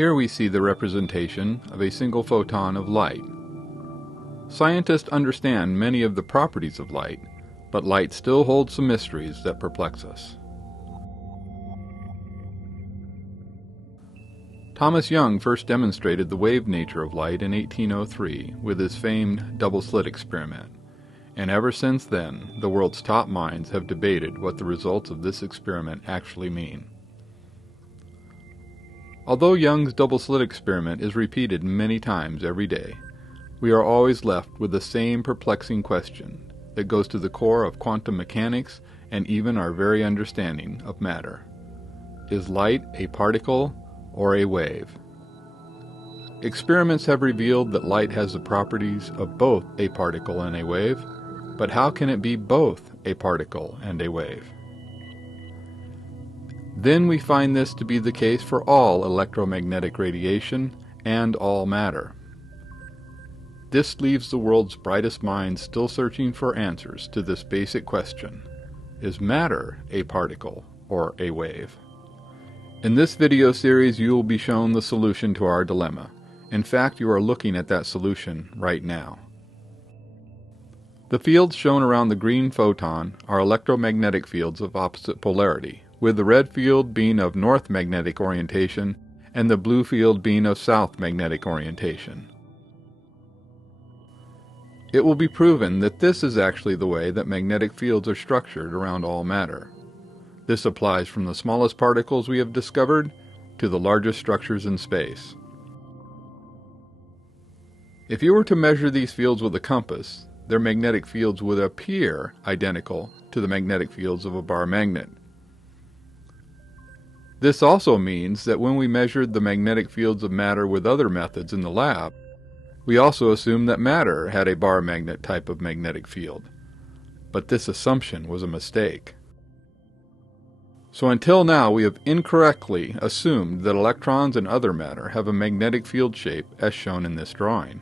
Here we see the representation of a single photon of light. Scientists understand many of the properties of light, but light still holds some mysteries that perplex us. Thomas Young first demonstrated the wave nature of light in 1803 with his famed double-slit experiment, and ever since then the world's top minds have debated what the results of this experiment actually mean. Although Young's double-slit experiment is repeated many times every day, we are always left with the same perplexing question that goes to the core of quantum mechanics and even our very understanding of matter. Is light a particle or a wave? Experiments have revealed that light has the properties of both a particle and a wave, but how can it be both a particle and a wave? Then we find this to be the case for all electromagnetic radiation and all matter. This leaves the world's brightest minds still searching for answers to this basic question: is matter a particle or a wave? In this video series, you will be shown the solution to our dilemma. In fact, you are looking at that solution right now. The fields shown around the green photon are electromagnetic fields of opposite polarity, with the red field being of north magnetic orientation and the blue field being of south magnetic orientation. It will be proven that this is actually the way that magnetic fields are structured around all matter. This applies from the smallest particles we have discovered to the largest structures in space. If you were to measure these fields with a compass, their magnetic fields would appear identical to the magnetic fields of a bar magnet. This also means that when we measured the magnetic fields of matter with other methods in the lab, we also assumed that matter had a bar magnet type of magnetic field. But this assumption was a mistake. So until now, we have incorrectly assumed that electrons and other matter have a magnetic field shape as shown in this drawing.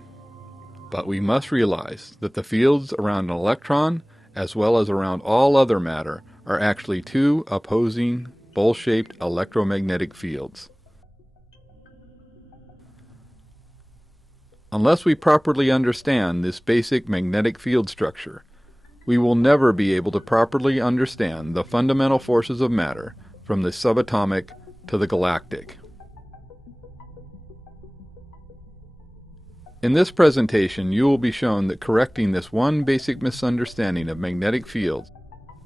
But we must realize that the fields around an electron, as well as around all other matter, are actually two opposing, bowl-shaped electromagnetic fields. Unless we properly understand this basic magnetic field structure, we will never be able to properly understand the fundamental forces of matter from the subatomic to the galactic. In this presentation, you will be shown that correcting this one basic misunderstanding of magnetic fields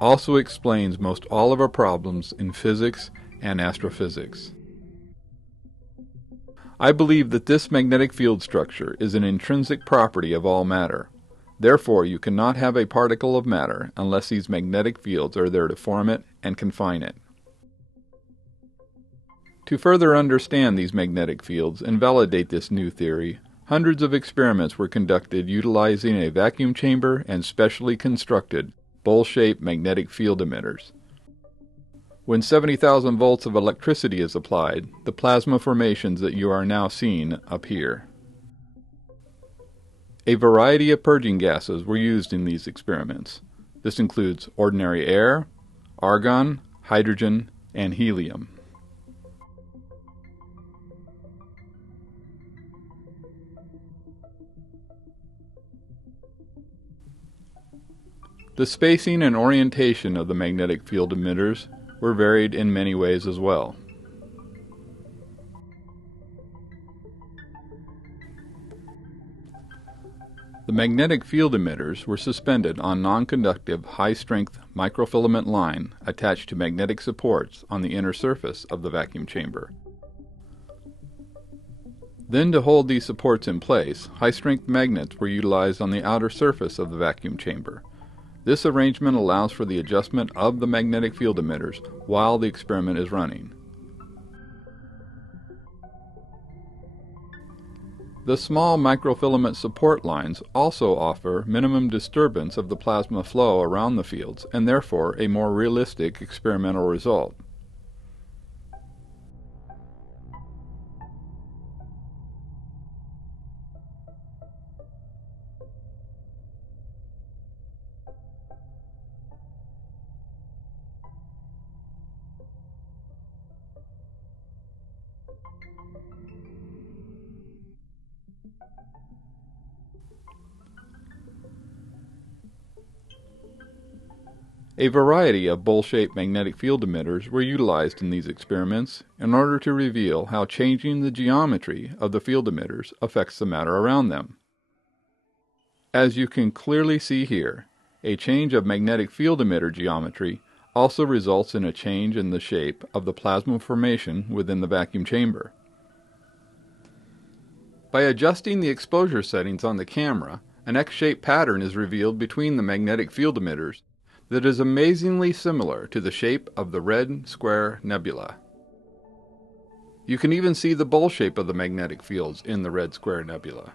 also explains most all of our problems in physics and astrophysics. I believe that this magnetic field structure is an intrinsic property of all matter. Therefore, you cannot have a particle of matter unless these magnetic fields are there to form it and confine it. To further understand these magnetic fields and validate this new theory, hundreds of experiments were conducted utilizing a vacuum chamber and specially constructed bowl-shaped magnetic field emitters. When 70,000 volts of electricity is applied, the plasma formations that you are now seeing appear. A variety of purging gases were used in these experiments. This includes ordinary air, argon, hydrogen, and helium. The spacing and orientation of the magnetic field emitters were varied in many ways as well. The magnetic field emitters were suspended on non-conductive, high-strength microfilament line attached to magnetic supports on the inner surface of the vacuum chamber. Then, to hold these supports in place, high-strength magnets were utilized on the outer surface of the vacuum chamber. This arrangement allows for the adjustment of the magnetic field emitters while the experiment is running. The small microfilament support lines also offer minimum disturbance of the plasma flow around the fields and therefore a more realistic experimental result. A variety of bowl-shaped magnetic field emitters were utilized in these experiments in order to reveal how changing the geometry of the field emitters affects the matter around them. As you can clearly see here, a change of magnetic field emitter geometry also results in a change in the shape of the plasma formation within the vacuum chamber. By adjusting the exposure settings on the camera, an X-shaped pattern is revealed between the magnetic field emitters that is amazingly similar to the shape of the Red Square Nebula. You can even see the bowl shape of the magnetic fields in the Red Square Nebula.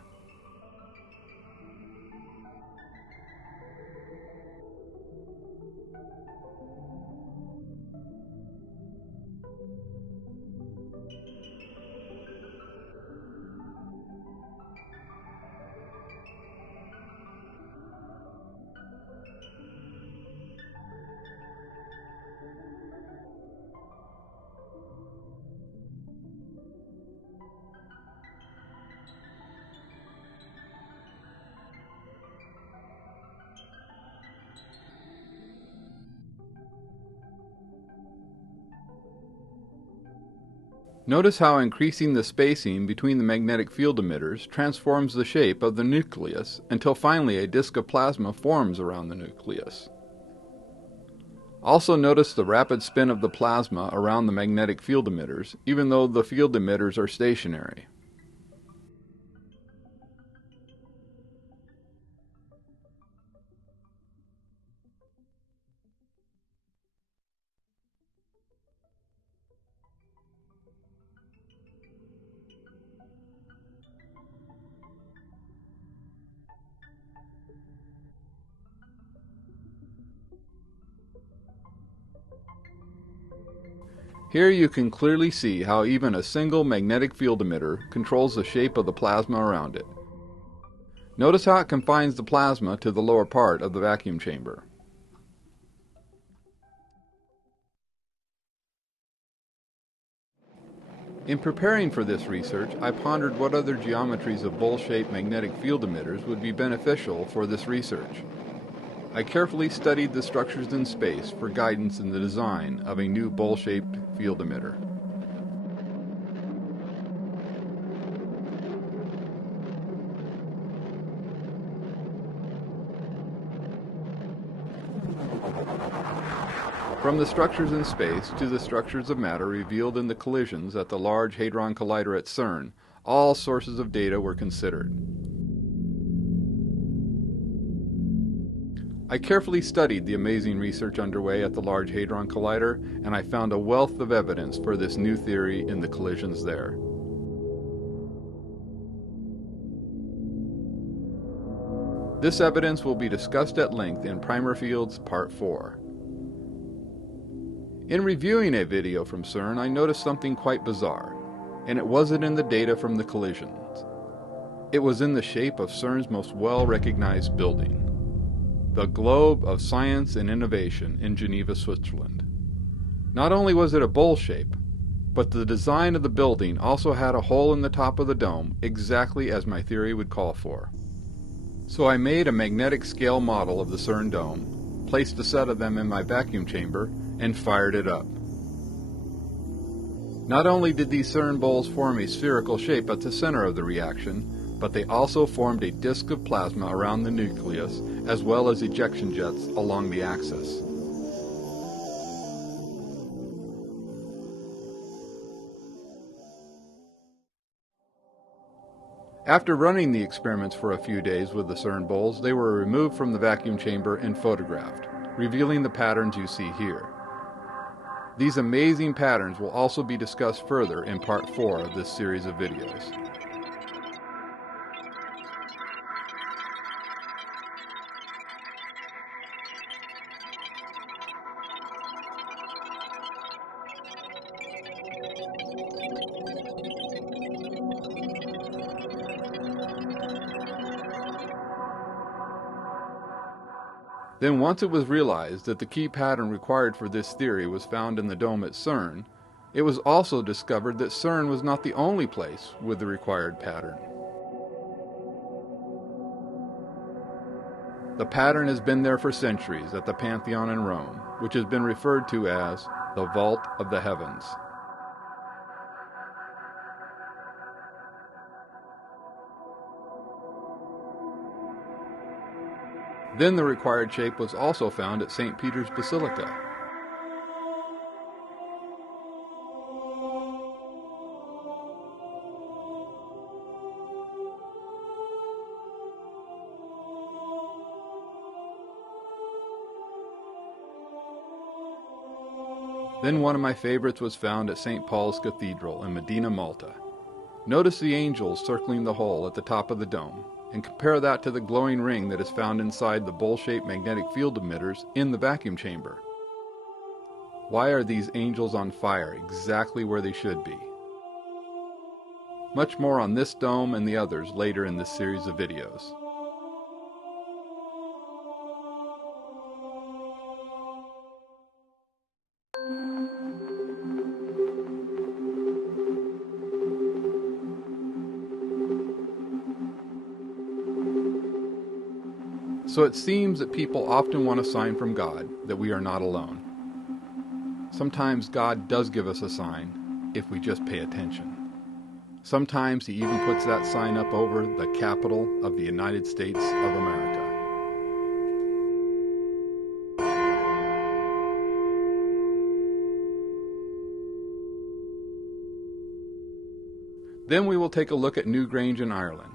Notice how increasing the spacing between the magnetic field emitters transforms the shape of the nucleus until finally a disk of plasma forms around the nucleus. Also notice the rapid spin of the plasma around the magnetic field emitters, even though the field emitters are stationary. Here you can clearly see how even a single magnetic field emitter controls the shape of the plasma around it. Notice how it confines the plasma to the lower part of the vacuum chamber. In preparing for this research, I pondered what other geometries of bowl-shaped magnetic field emitters would be beneficial for this research. I carefully studied the structures in space for guidance in the design of a new bowl-shaped field emitter. From the structures in space to the structures of matter revealed in the collisions at the Large Hadron Collider at CERN, all sources of data were considered. I carefully studied the amazing research underway at the Large Hadron Collider, and I found a wealth of evidence for this new theory in the collisions there. This evidence will be discussed at length in Primer Fields Part 4. In reviewing a video from CERN, I noticed something quite bizarre, and it wasn't in the data from the collisions. It was in the shape of CERN's most well-recognized building, the Globe of Science and Innovation in Geneva, Switzerland. Not only was it a bowl shape, but the design of the building also had a hole in the top of the dome, exactly as my theory would call for. So I made a magnetic scale model of the CERN dome, placed a set of them in my vacuum chamber, and fired it up. Not only did these CERN bowls form a spherical shape at the center of the reaction, but they also formed a disk of plasma around the nucleus, as well as ejection jets along the axis. After running the experiments for a few days with the CERN bowls, they were removed from the vacuum chamber and photographed, revealing the patterns you see here. These amazing patterns will also be discussed further in Part 4 of this series of videos. Then once it was realized that the key pattern required for this theory was found in the dome at CERN, it was also discovered that CERN was not the only place with the required pattern. The pattern has been there for centuries at the Pantheon in Rome, which has been referred to as the Vault of the Heavens. Then the required shape was also found at St. Peter's Basilica. Then one of my favorites was found at St. Paul's Cathedral in Medina, Malta. Notice the angels circling the hole at the top of the dome, and compare that to the glowing ring that is found inside the bowl-shaped magnetic field emitters in the vacuum chamber. Why are these angels on fire exactly where they should be? Much more on this dome and the others later in this series of videos. So it seems that people often want a sign from God that we are not alone. Sometimes God does give us a sign if we just pay attention. Sometimes He even puts that sign up over the capital of the United States of America. Then we will take a look at Newgrange in Ireland.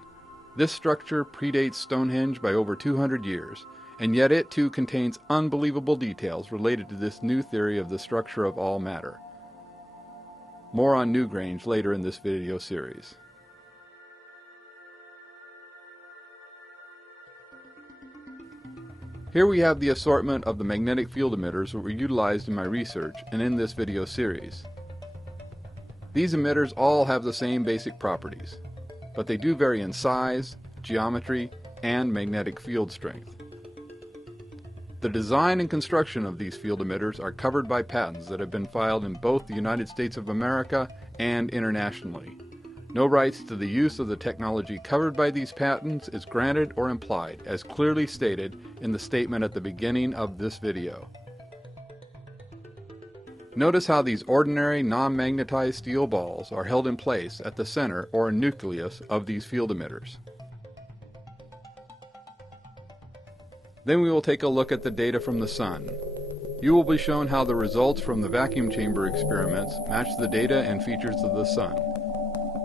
This structure predates Stonehenge by over 200 years, and yet it too contains unbelievable details related to this new theory of the structure of all matter. More on Newgrange later in this video series. Here we have the assortment of the magnetic field emitters that were utilized in my research and in this video series. These emitters all have the same basic properties, but they do vary in size, geometry, and magnetic field strength. The design and construction of these field emitters are covered by patents that have been filed in both the United States of America and internationally. No rights to the use of the technology covered by these patents is granted or implied, as clearly stated in the statement at the beginning of this video. Notice how these ordinary non-magnetized steel balls are held in place at the center or nucleus of these field emitters. Then we will take a look at the data from the Sun. You will be shown how the results from the vacuum chamber experiments match the data and features of the Sun.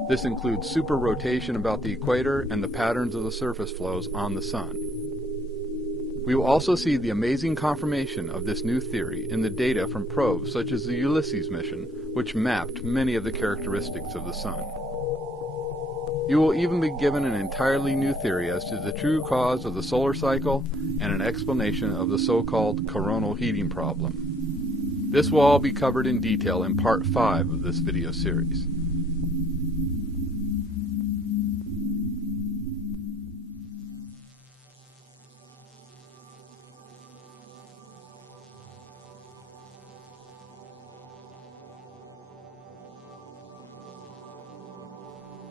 This includes super rotation about the equator and the patterns of the surface flows on the Sun. We will also see the amazing confirmation of this new theory in the data from probes such as the Ulysses mission, which mapped many of the characteristics of the Sun. You will even be given an entirely new theory as to the true cause of the solar cycle and an explanation of the so-called coronal heating problem. This will all be covered in detail in Part 5 of this video series.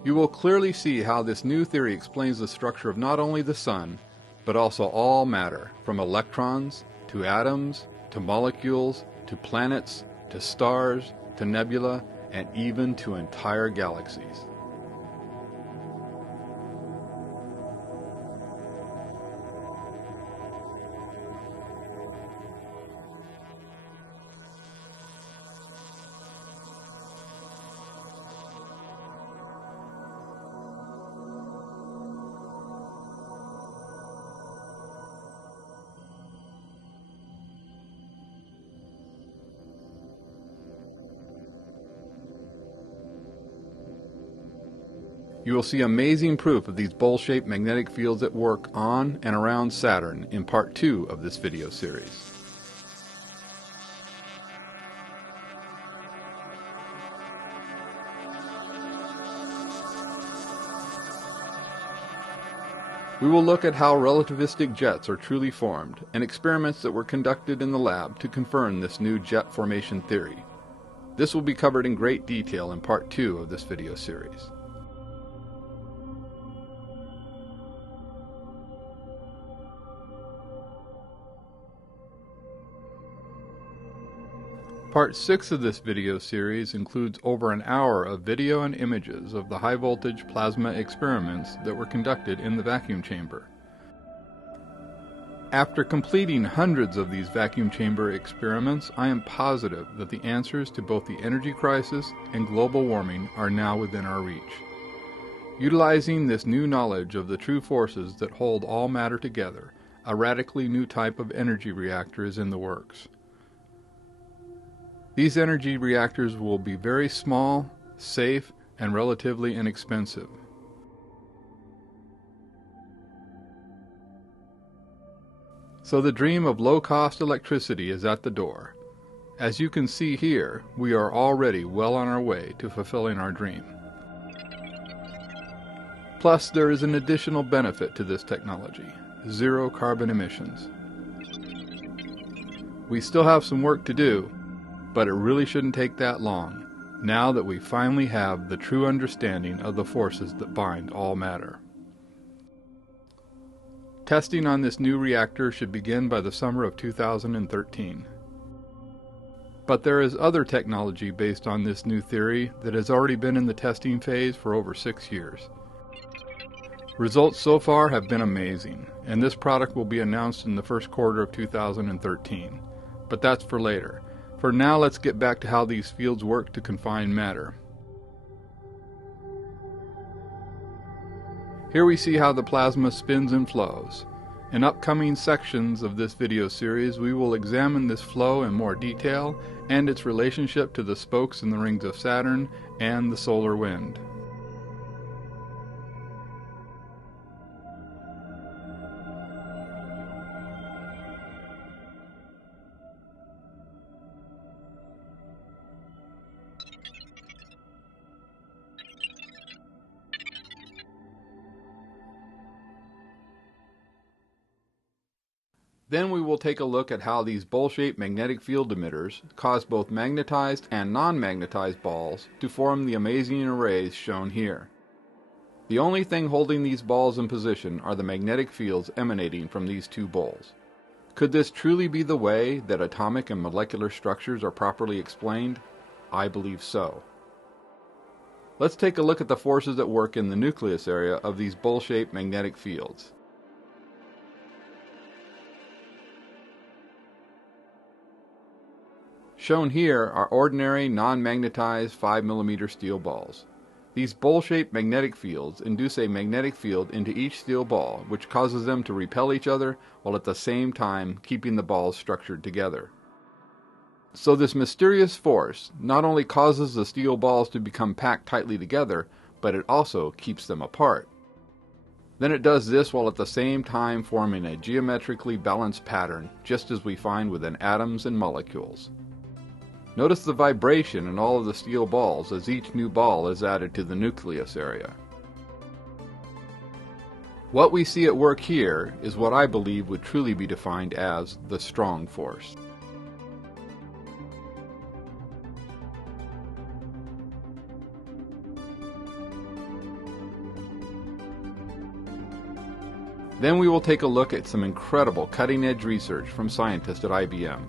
You will clearly see how this new theory explains the structure of not only the Sun, but also all matter, from electrons, to atoms, to molecules, to planets, to stars, to nebula, and even to entire galaxies. You will see amazing proof of these bowl-shaped magnetic fields at work on and around Saturn in Part 2 of this video series. We will look at how relativistic jets are truly formed and experiments that were conducted in the lab to confirm this new jet formation theory. This will be covered in great detail in Part 2 of this video series. Part 6 of this video series includes over an hour of video and images of the high-voltage plasma experiments that were conducted in the vacuum chamber. After completing hundreds of these vacuum chamber experiments, I am positive that the answers to both the energy crisis and global warming are now within our reach. Utilizing this new knowledge of the true forces that hold all matter together, a radically new type of energy reactor is in the works. These energy reactors will be very small, safe, and relatively inexpensive. So the dream of low-cost electricity is at the door. As you can see here, we are already well on our way to fulfilling our dream. Plus, there is an additional benefit to this technology: zero carbon emissions. We still have some work to do, but it really shouldn't take that long, now that we finally have the true understanding of the forces that bind all matter. Testing on this new reactor should begin by the summer of 2013. But there is other technology based on this new theory that has already been in the testing phase for over 6 years. Results so far have been amazing, and this product will be announced in the first quarter of 2013. But that's for later. For now, let's get back to how these fields work to confine matter. Here we see how the plasma spins and flows. In upcoming sections of this video series, we will examine this flow in more detail and its relationship to the spokes in the rings of Saturn and the solar wind. Then we will take a look at how these bowl-shaped magnetic field emitters cause both magnetized and non-magnetized balls to form the amazing arrays shown here. The only thing holding these balls in position are the magnetic fields emanating from these two bowls. Could this truly be the way that atomic and molecular structures are properly explained? I believe so. Let's take a look at the forces at work in the nucleus area of these bowl-shaped magnetic fields. Shown here are ordinary non-magnetized 5mm steel balls. These bowl-shaped magnetic fields induce a magnetic field into each steel ball, which causes them to repel each other while at the same time keeping the balls structured together. So this mysterious force not only causes the steel balls to become packed tightly together, but it also keeps them apart. Then it does this while at the same time forming a geometrically balanced pattern, just as we find within atoms and molecules. Notice the vibration in all of the steel balls as each new ball is added to the nucleus area. What we see at work here is what I believe would truly be defined as the strong force. Then we will take a look at some incredible cutting-edge research from scientists at IBM.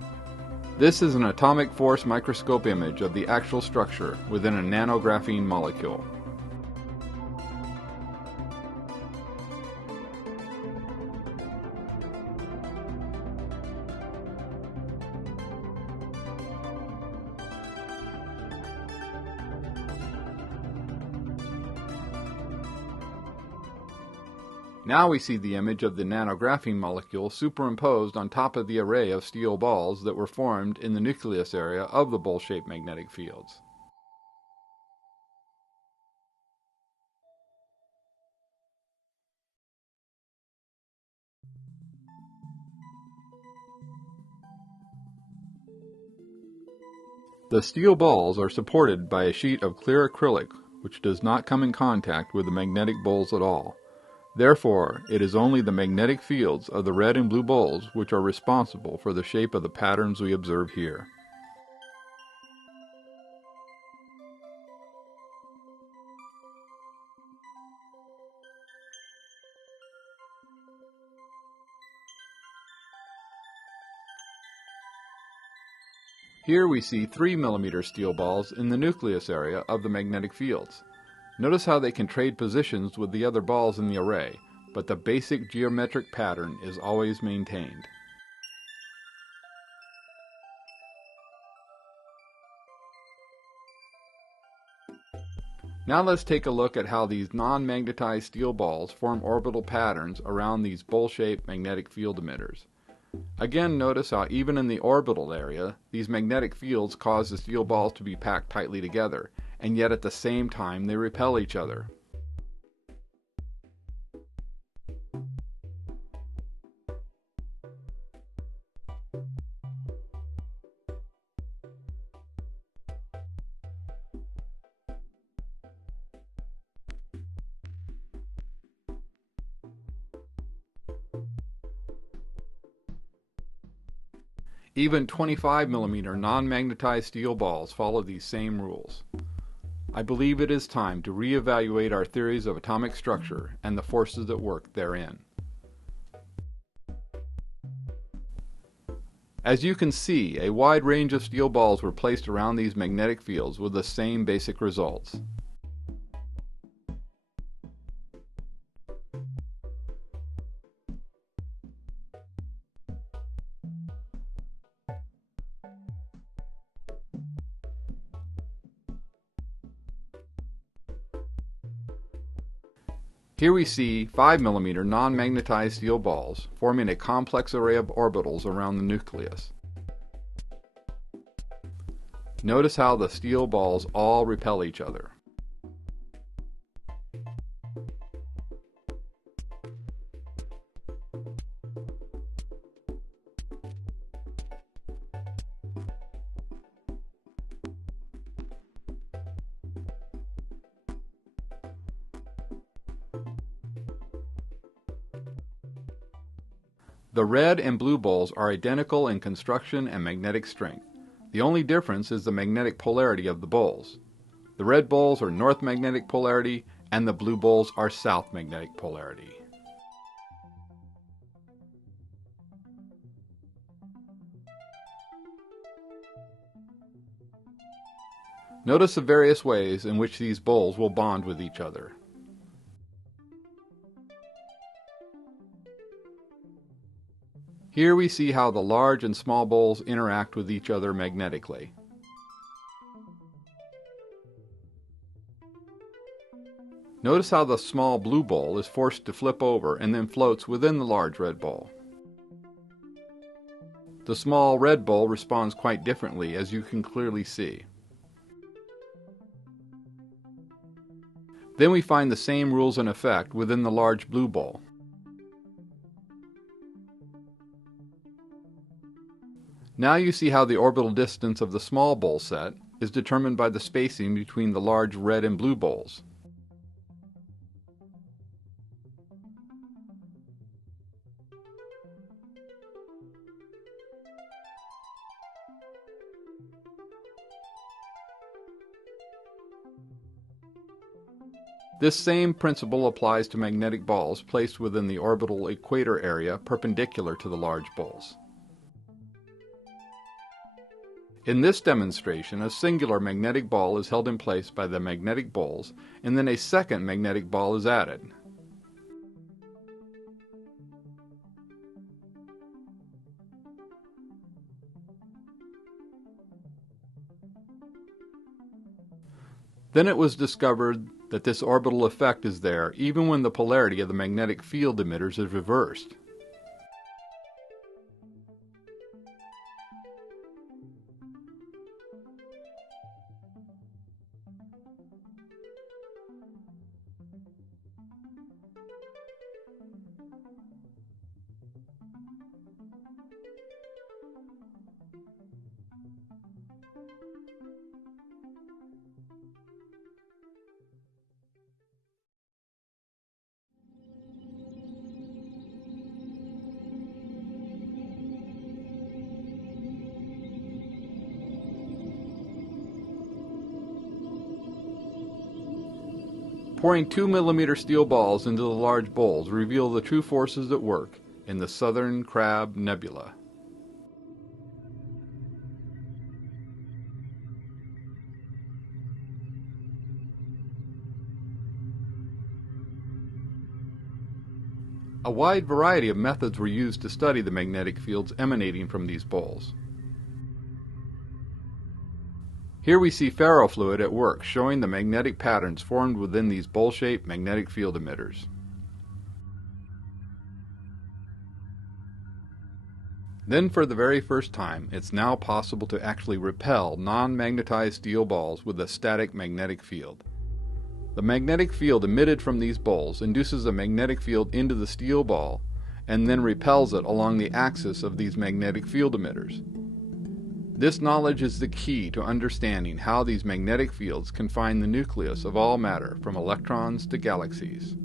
This is an atomic force microscope image of the actual structure within a nanographene molecule. Now we see the image of the nanographene molecule superimposed on top of the array of steel balls that were formed in the nucleus area of the bowl-shaped magnetic fields. The steel balls are supported by a sheet of clear acrylic, which does not come in contact with the magnetic bowls at all. Therefore, it is only the magnetic fields of the red and blue bowls which are responsible for the shape of the patterns we observe here. Here we see 3 mm steel balls in the nucleus area of the magnetic fields. Notice how they can trade positions with the other balls in the array, but the basic geometric pattern is always maintained. Now let's take a look at how these non-magnetized steel balls form orbital patterns around these bowl-shaped magnetic field emitters. Again, notice how even in the orbital area, these magnetic fields cause the steel balls to be packed tightly together, and yet at the same time they repel each other. Even 25 mm non-magnetized steel balls follow these same rules. I believe it is time to reevaluate our theories of atomic structure and the forces that work therein. As you can see, a wide range of steel balls were placed around these magnetic fields with the same basic results. Here we see 5 mm non-magnetized steel balls forming a complex array of orbitals around the nucleus. Notice how the steel balls all repel each other. The red and blue balls are identical in construction and magnetic strength. The only difference is the magnetic polarity of the balls. The red balls are north magnetic polarity and the blue balls are south magnetic polarity. Notice the various ways in which these balls will bond with each other. Here we see how the large and small balls interact with each other magnetically. Notice how the small blue ball is forced to flip over and then floats within the large red ball. The small red ball responds quite differently, as you can clearly see. Then we find the same rules in effect within the large blue ball. Now you see how the orbital distance of the small ball set is determined by the spacing between the large red and blue balls. This same principle applies to magnetic balls placed within the orbital equator area perpendicular to the large balls. In this demonstration, a singular magnetic ball is held in place by the magnetic balls, and then a second magnetic ball is added. Then it was discovered that this orbital effect is there even when the polarity of the magnetic field emitters is reversed. Pouring 2 mm steel balls into the large bowls reveal the true forces at work in the Southern Crab Nebula. A wide variety of methods were used to study the magnetic fields emanating from these bowls. Here we see ferrofluid at work, showing the magnetic patterns formed within these bowl-shaped magnetic field emitters. Then, for the very first time, it's now possible to actually repel non-magnetized steel balls with a static magnetic field. The magnetic field emitted from these bowls induces a magnetic field into the steel ball and then repels it along the axis of these magnetic field emitters. This knowledge is the key to understanding how these magnetic fields confine the nucleus of all matter, from electrons to galaxies.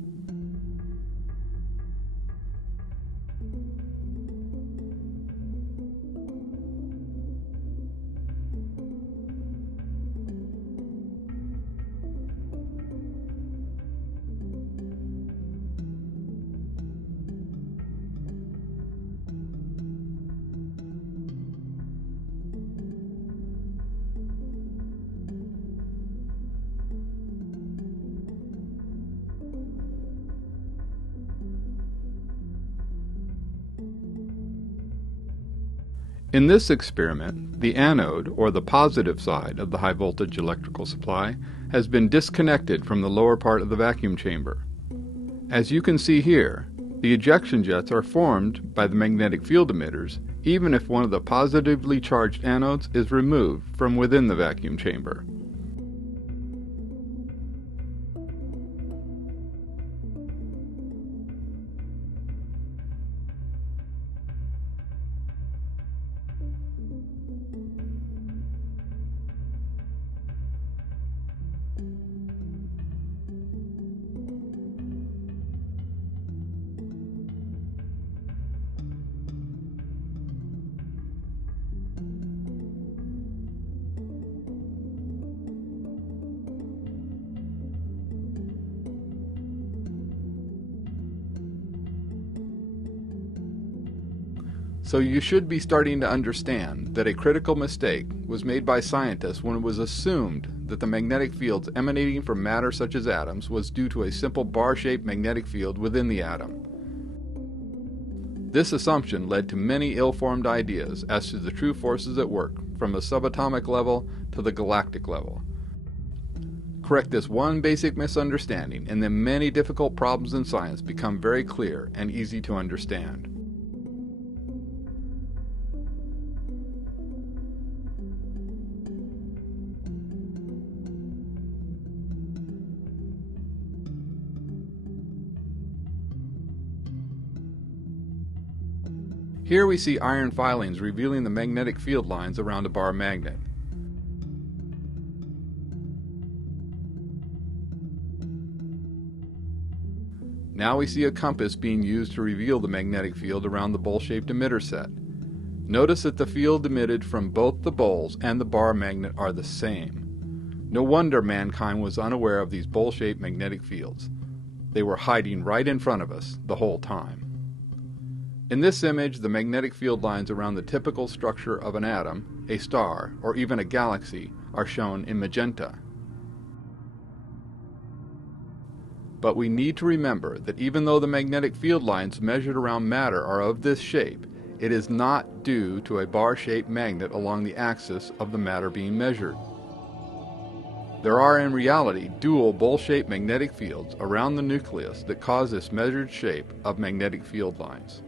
In this experiment, the anode, or the positive side of the high-voltage electrical supply, has been disconnected from the lower part of the vacuum chamber. As you can see here, the ejection jets are formed by the magnetic field emitters, even if one of the positively charged anodes is removed from within the vacuum chamber. So you should be starting to understand that a critical mistake was made by scientists when it was assumed that the magnetic fields emanating from matter such as atoms was due to a simple bar-shaped magnetic field within the atom. This assumption led to many ill-formed ideas as to the true forces at work, from the subatomic level to the galactic level. Correct this one basic misunderstanding, and then many difficult problems in science become very clear and easy to understand. Here we see iron filings revealing the magnetic field lines around a bar magnet. Now we see a compass being used to reveal the magnetic field around the bowl-shaped emitter set. Notice that the field emitted from both the bowls and the bar magnet are the same. No wonder mankind was unaware of these bowl-shaped magnetic fields. They were hiding right in front of us the whole time. In this image, the magnetic field lines around the typical structure of an atom, a star, or even a galaxy are shown in magenta. But we need to remember that even though the magnetic field lines measured around matter are of this shape, it is not due to a bar-shaped magnet along the axis of the matter being measured. There are in reality dual bowl-shaped magnetic fields around the nucleus that cause this measured shape of magnetic field lines.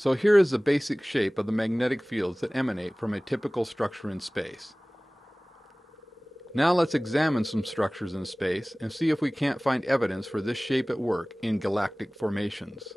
So here is the basic shape of the magnetic fields that emanate from a typical structure in space. Now let's examine some structures in space and see if we can't find evidence for this shape at work in galactic formations.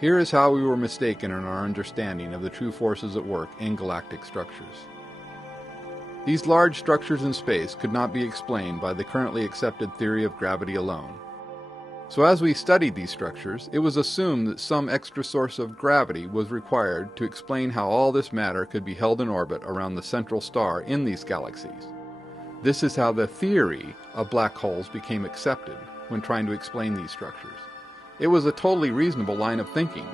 Here is how we were mistaken in our understanding of the true forces at work in galactic structures. These large structures in space could not be explained by the currently accepted theory of gravity alone. So as we studied these structures, it was assumed that some extra source of gravity was required to explain how all this matter could be held in orbit around the central star in these galaxies. This is how the theory of black holes became accepted when trying to explain these structures. It was a totally reasonable line of thinking.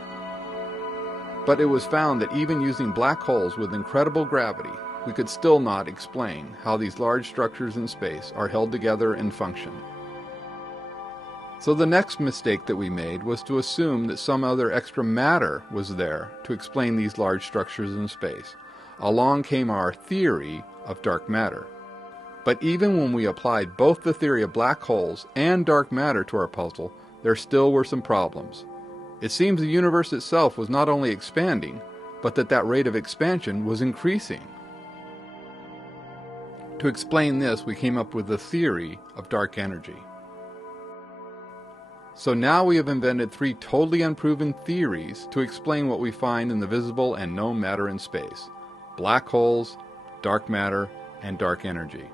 But it was found that even using black holes with incredible gravity, we could still not explain how these large structures in space are held together and function. So the next mistake that we made was to assume that some other extra matter was there to explain these large structures in space. Along came our theory of dark matter. But even when we applied both the theory of black holes and dark matter to our puzzle, there still were some problems. It seems the universe itself was not only expanding, but that rate of expansion was increasing. To explain this, we came up with the theory of dark energy. So now we have invented three totally unproven theories to explain what we find in the visible and known matter in space: black holes, dark matter, and dark energy.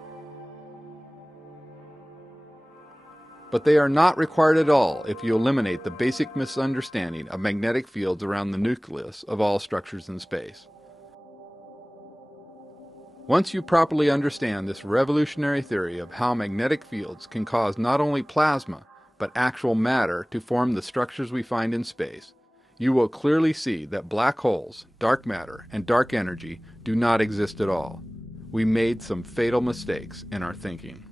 But they are not required at all if you eliminate the basic misunderstanding of magnetic fields around the nucleus of all structures in space. Once you properly understand this revolutionary theory of how magnetic fields can cause not only plasma, but actual matter to form the structures we find in space, you will clearly see that black holes, dark matter, and dark energy do not exist at all. We made some fatal mistakes in our thinking.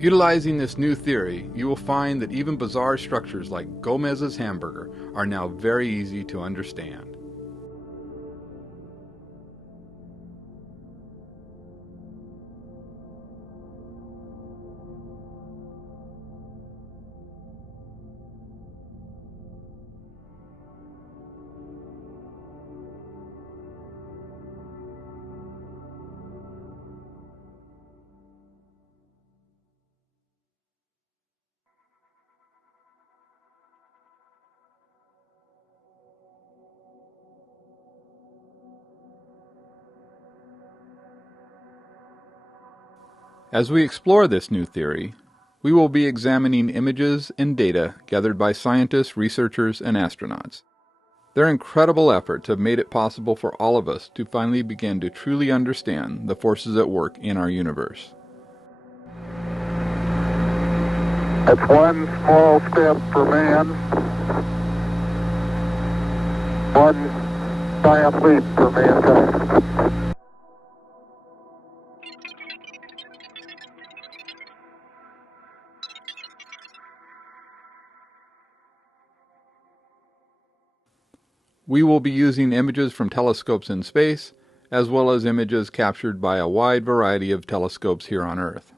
Utilizing this new theory, you will find that even bizarre structures like Gomez's hamburger are now very easy to understand. As we explore this new theory, we will be examining images and data gathered by scientists, researchers, and astronauts. Their incredible efforts have made it possible for all of us to finally begin to truly understand the forces at work in our universe. It's one small step for man, one giant leap for mankind. We will be using images from telescopes in space, as well as images captured by a wide variety of telescopes here on Earth.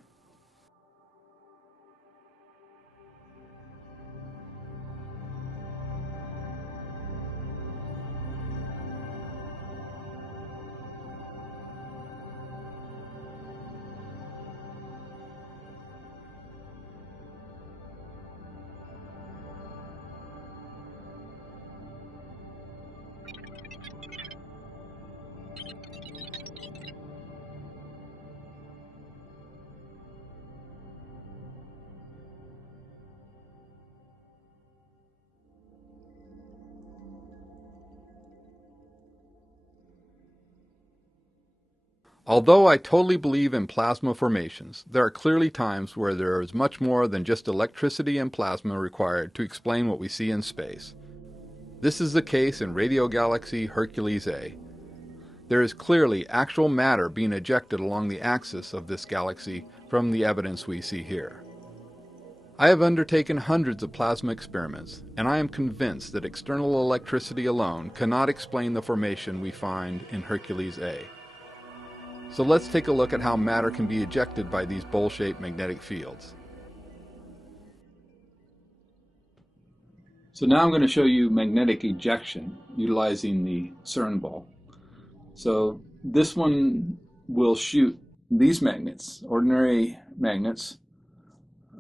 Although I totally believe in plasma formations, there are clearly times where there is much more than just electricity and plasma required to explain what we see in space. This is the case in radio galaxy Hercules A. There is clearly actual matter being ejected along the axis of this galaxy from the evidence we see here. I have undertaken hundreds of plasma experiments, and I am convinced that external electricity alone cannot explain the formation we find in Hercules A. So let's take a look at how matter can be ejected by these bowl-shaped magnetic fields. So now I'm going to show you magnetic ejection utilizing the CERN ball. So this one will shoot these magnets, ordinary magnets,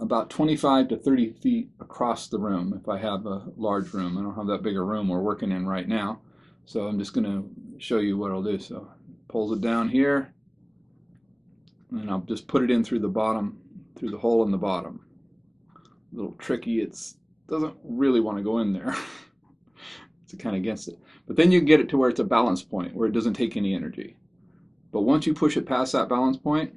about 25 to 30 feet across the room if I have a large room. I don't have that big a room we're working in right now. So I'm just going to show you what it'll do. So pulls it down here, and I'll just put it in through the bottom, through the hole in the bottom. A little tricky, it doesn't really want to go in there. It's kind of against it. But then you can get it to where it's a balance point, where it doesn't take any energy. But once you push it past that balance point,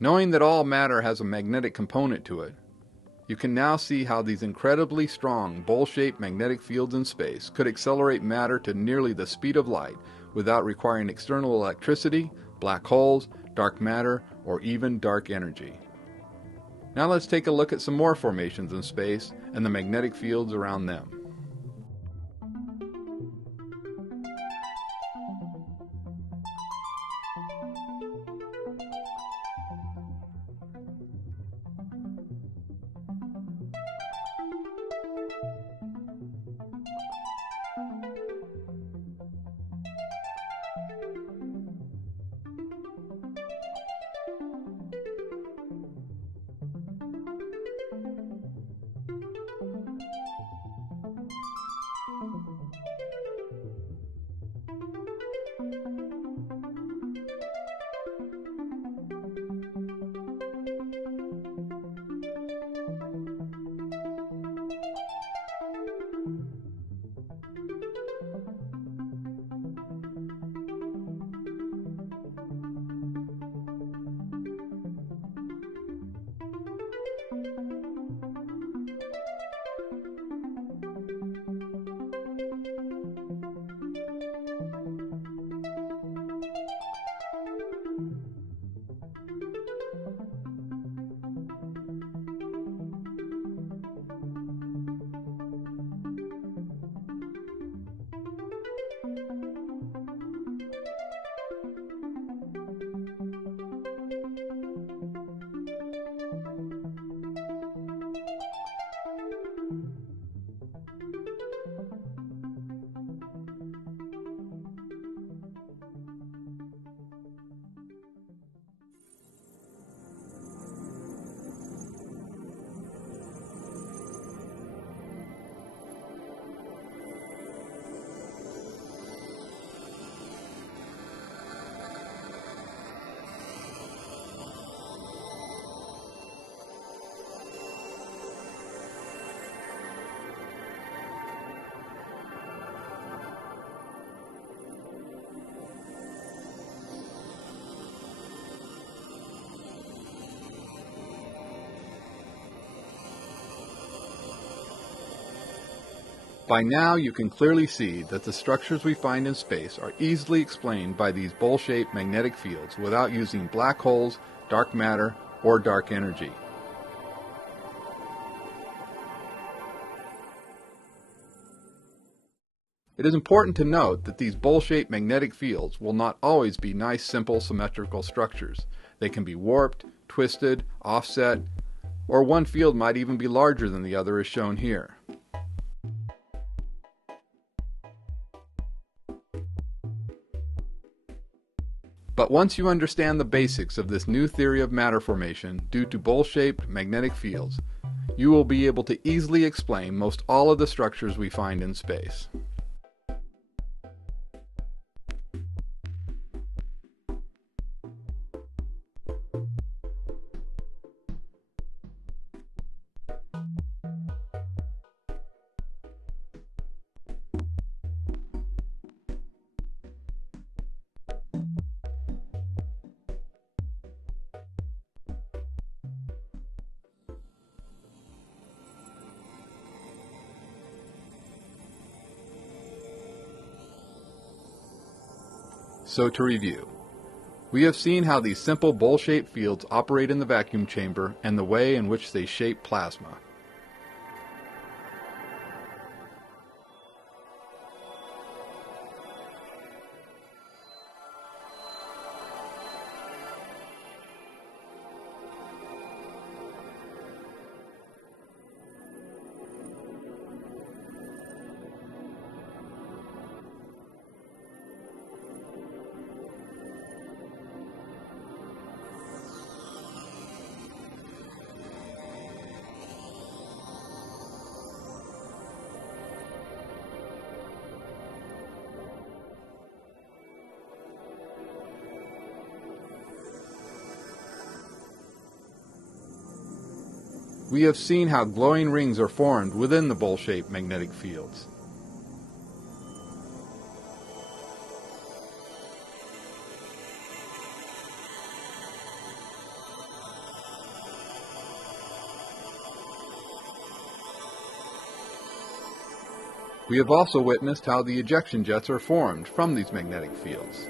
knowing that all matter has a magnetic component to it, you can now see how these incredibly strong bowl-shaped magnetic fields in space could accelerate matter to nearly the speed of light without requiring external electricity, black holes, dark matter, or even dark energy. Now let's take a look at some more formations in space and the magnetic fields around them. By now you can clearly see that the structures we find in space are easily explained by these bowl-shaped magnetic fields without using black holes, dark matter, or dark energy. It is important to note that these bowl-shaped magnetic fields will not always be nice, simple, symmetrical structures. They can be warped, twisted, offset, or one field might even be larger than the other as shown here. But once you understand the basics of this new theory of matter formation due to bowl-shaped magnetic fields, you will be able to easily explain most all of the structures we find in space. So to review, we have seen how these simple bowl-shaped fields operate in the vacuum chamber and the way in which they shape plasma. We have seen how glowing rings are formed within the bowl-shaped magnetic fields. We have also witnessed how the ejection jets are formed from these magnetic fields.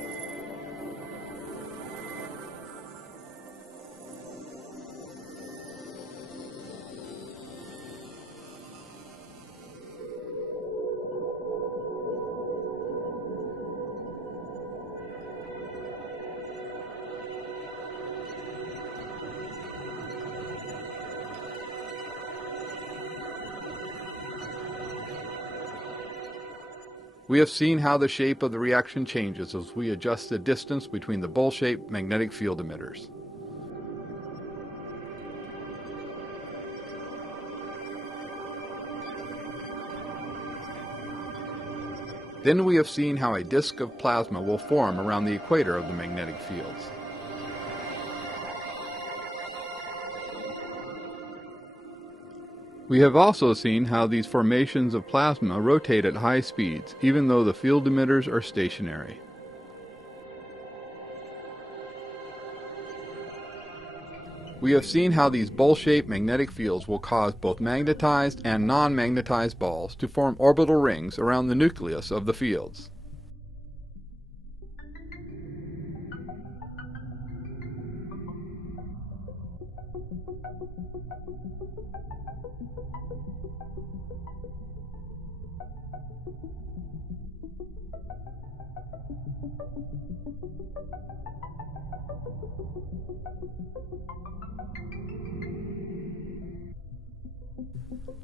We have seen how the shape of the reaction changes as we adjust the distance between the bowl-shaped magnetic field emitters. Then we have seen how a disk of plasma will form around the equator of the magnetic fields. We have also seen how these formations of plasma rotate at high speeds, even though the field emitters are stationary. We have seen how these bowl-shaped magnetic fields will cause both magnetized and non-magnetized balls to form orbital rings around the nucleus of the fields.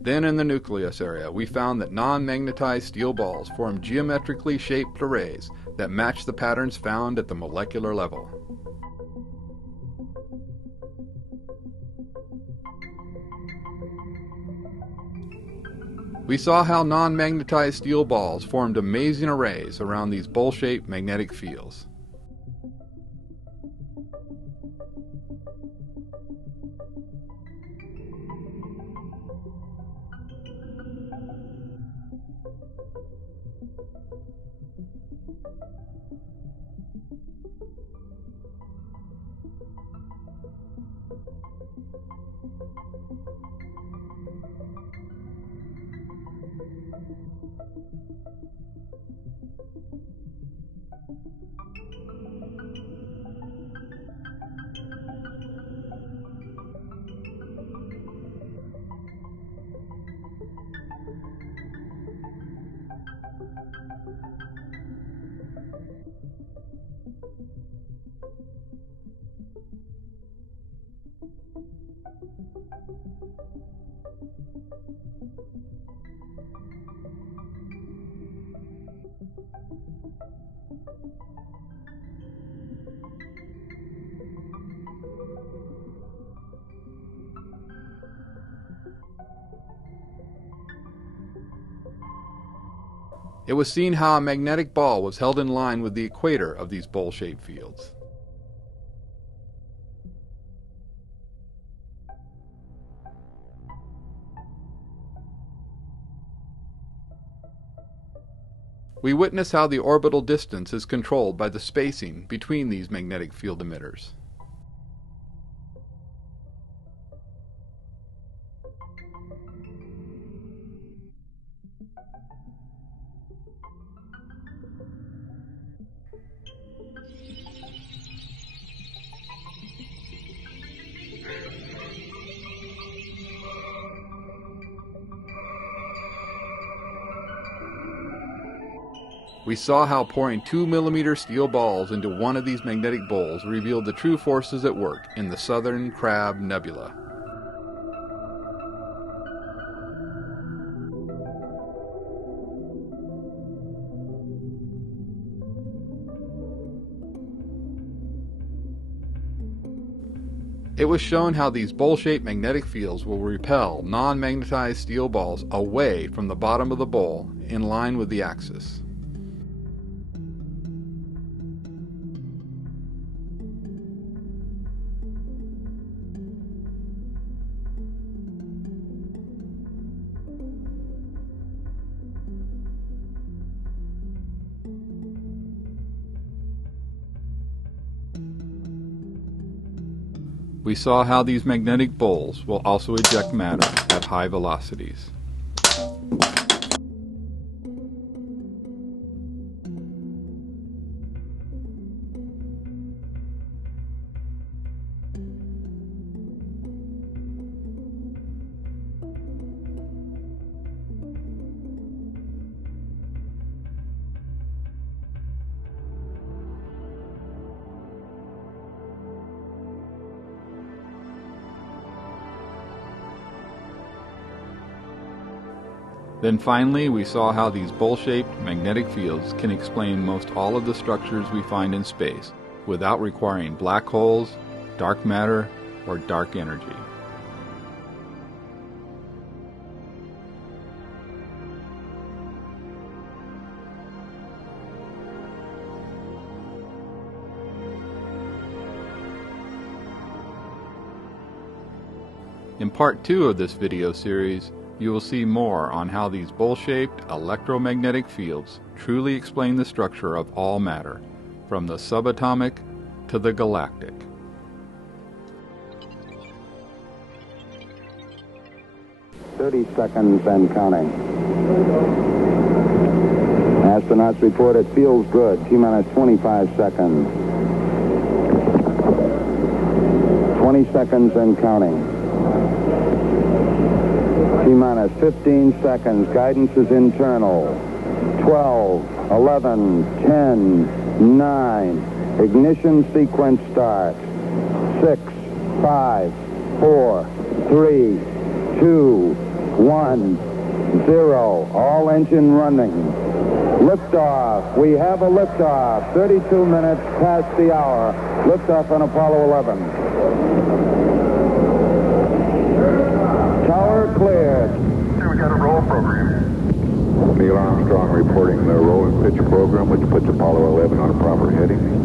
Then in the nucleus area, we found that non-magnetized steel balls form geometrically shaped arrays that match the patterns found at the molecular level. We saw how non-magnetized steel balls formed amazing arrays around these bowl-shaped magnetic fields. It was seen how a magnetic ball was held in line with the equator of these bowl-shaped fields. We witness how the orbital distance is controlled by the spacing between these magnetic field emitters. We saw how pouring 2mm steel balls into one of these magnetic bowls revealed the true forces at work in the Southern Crab Nebula. It was shown how these bowl-shaped magnetic fields will repel non-magnetized steel balls away from the bottom of the bowl in line with the axis. We saw how these magnetic bowls will also eject matter at high velocities. Then finally, we saw how these bowl-shaped magnetic fields can explain most all of the structures we find in space without requiring black holes, dark matter, or dark energy. In part 2 of this video series, you will see more on how these bowl-shaped electromagnetic fields truly explain the structure of all matter, from the subatomic to the galactic. "30 seconds and counting. Astronauts report it feels good. T-minus 25 seconds. 20 seconds and counting. T-minus 15 seconds. Guidance is internal. 12, 11, 10, 9. Ignition sequence starts. 6, 5, 4, 3, 2, 1, 0. All engine running. Liftoff. We have a liftoff. 32 minutes past the hour. Liftoff on Apollo 11. Tower cleared. We got a roll program. Neil Armstrong reporting the roll and pitch program, which puts Apollo 11 on a proper heading.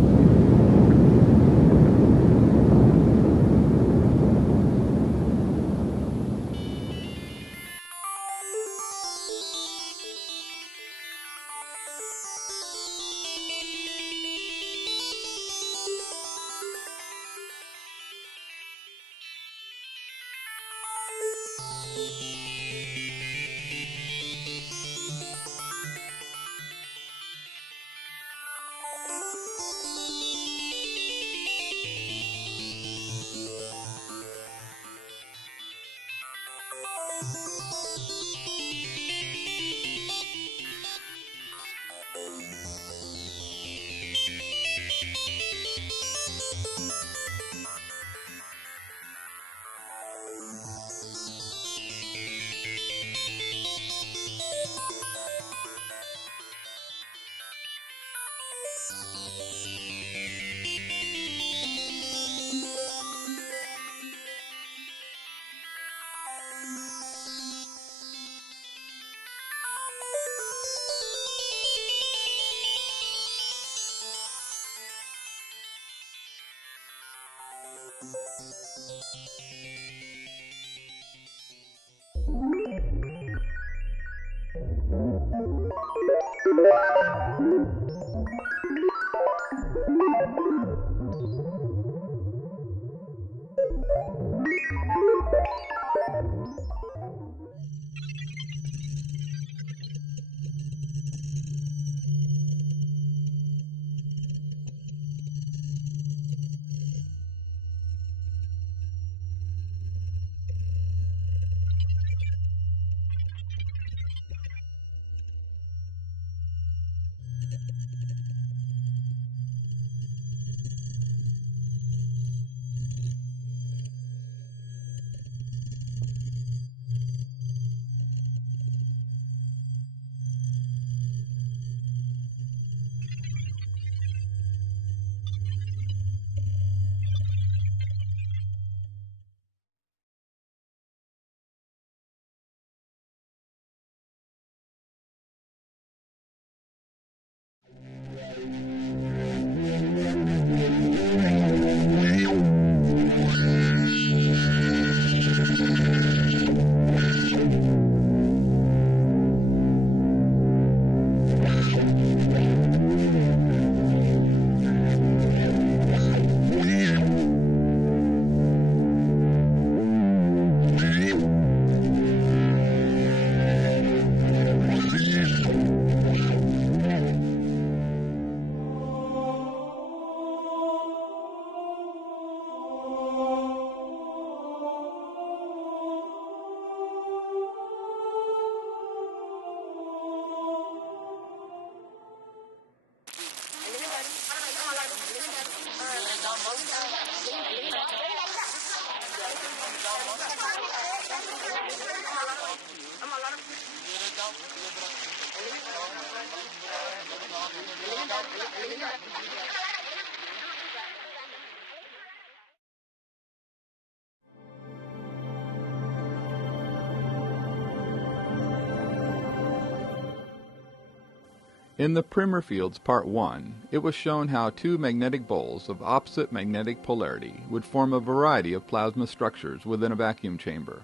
In the primer fields Part 1, it was shown how two magnetic poles of opposite magnetic polarity would form a variety of plasma structures within a vacuum chamber.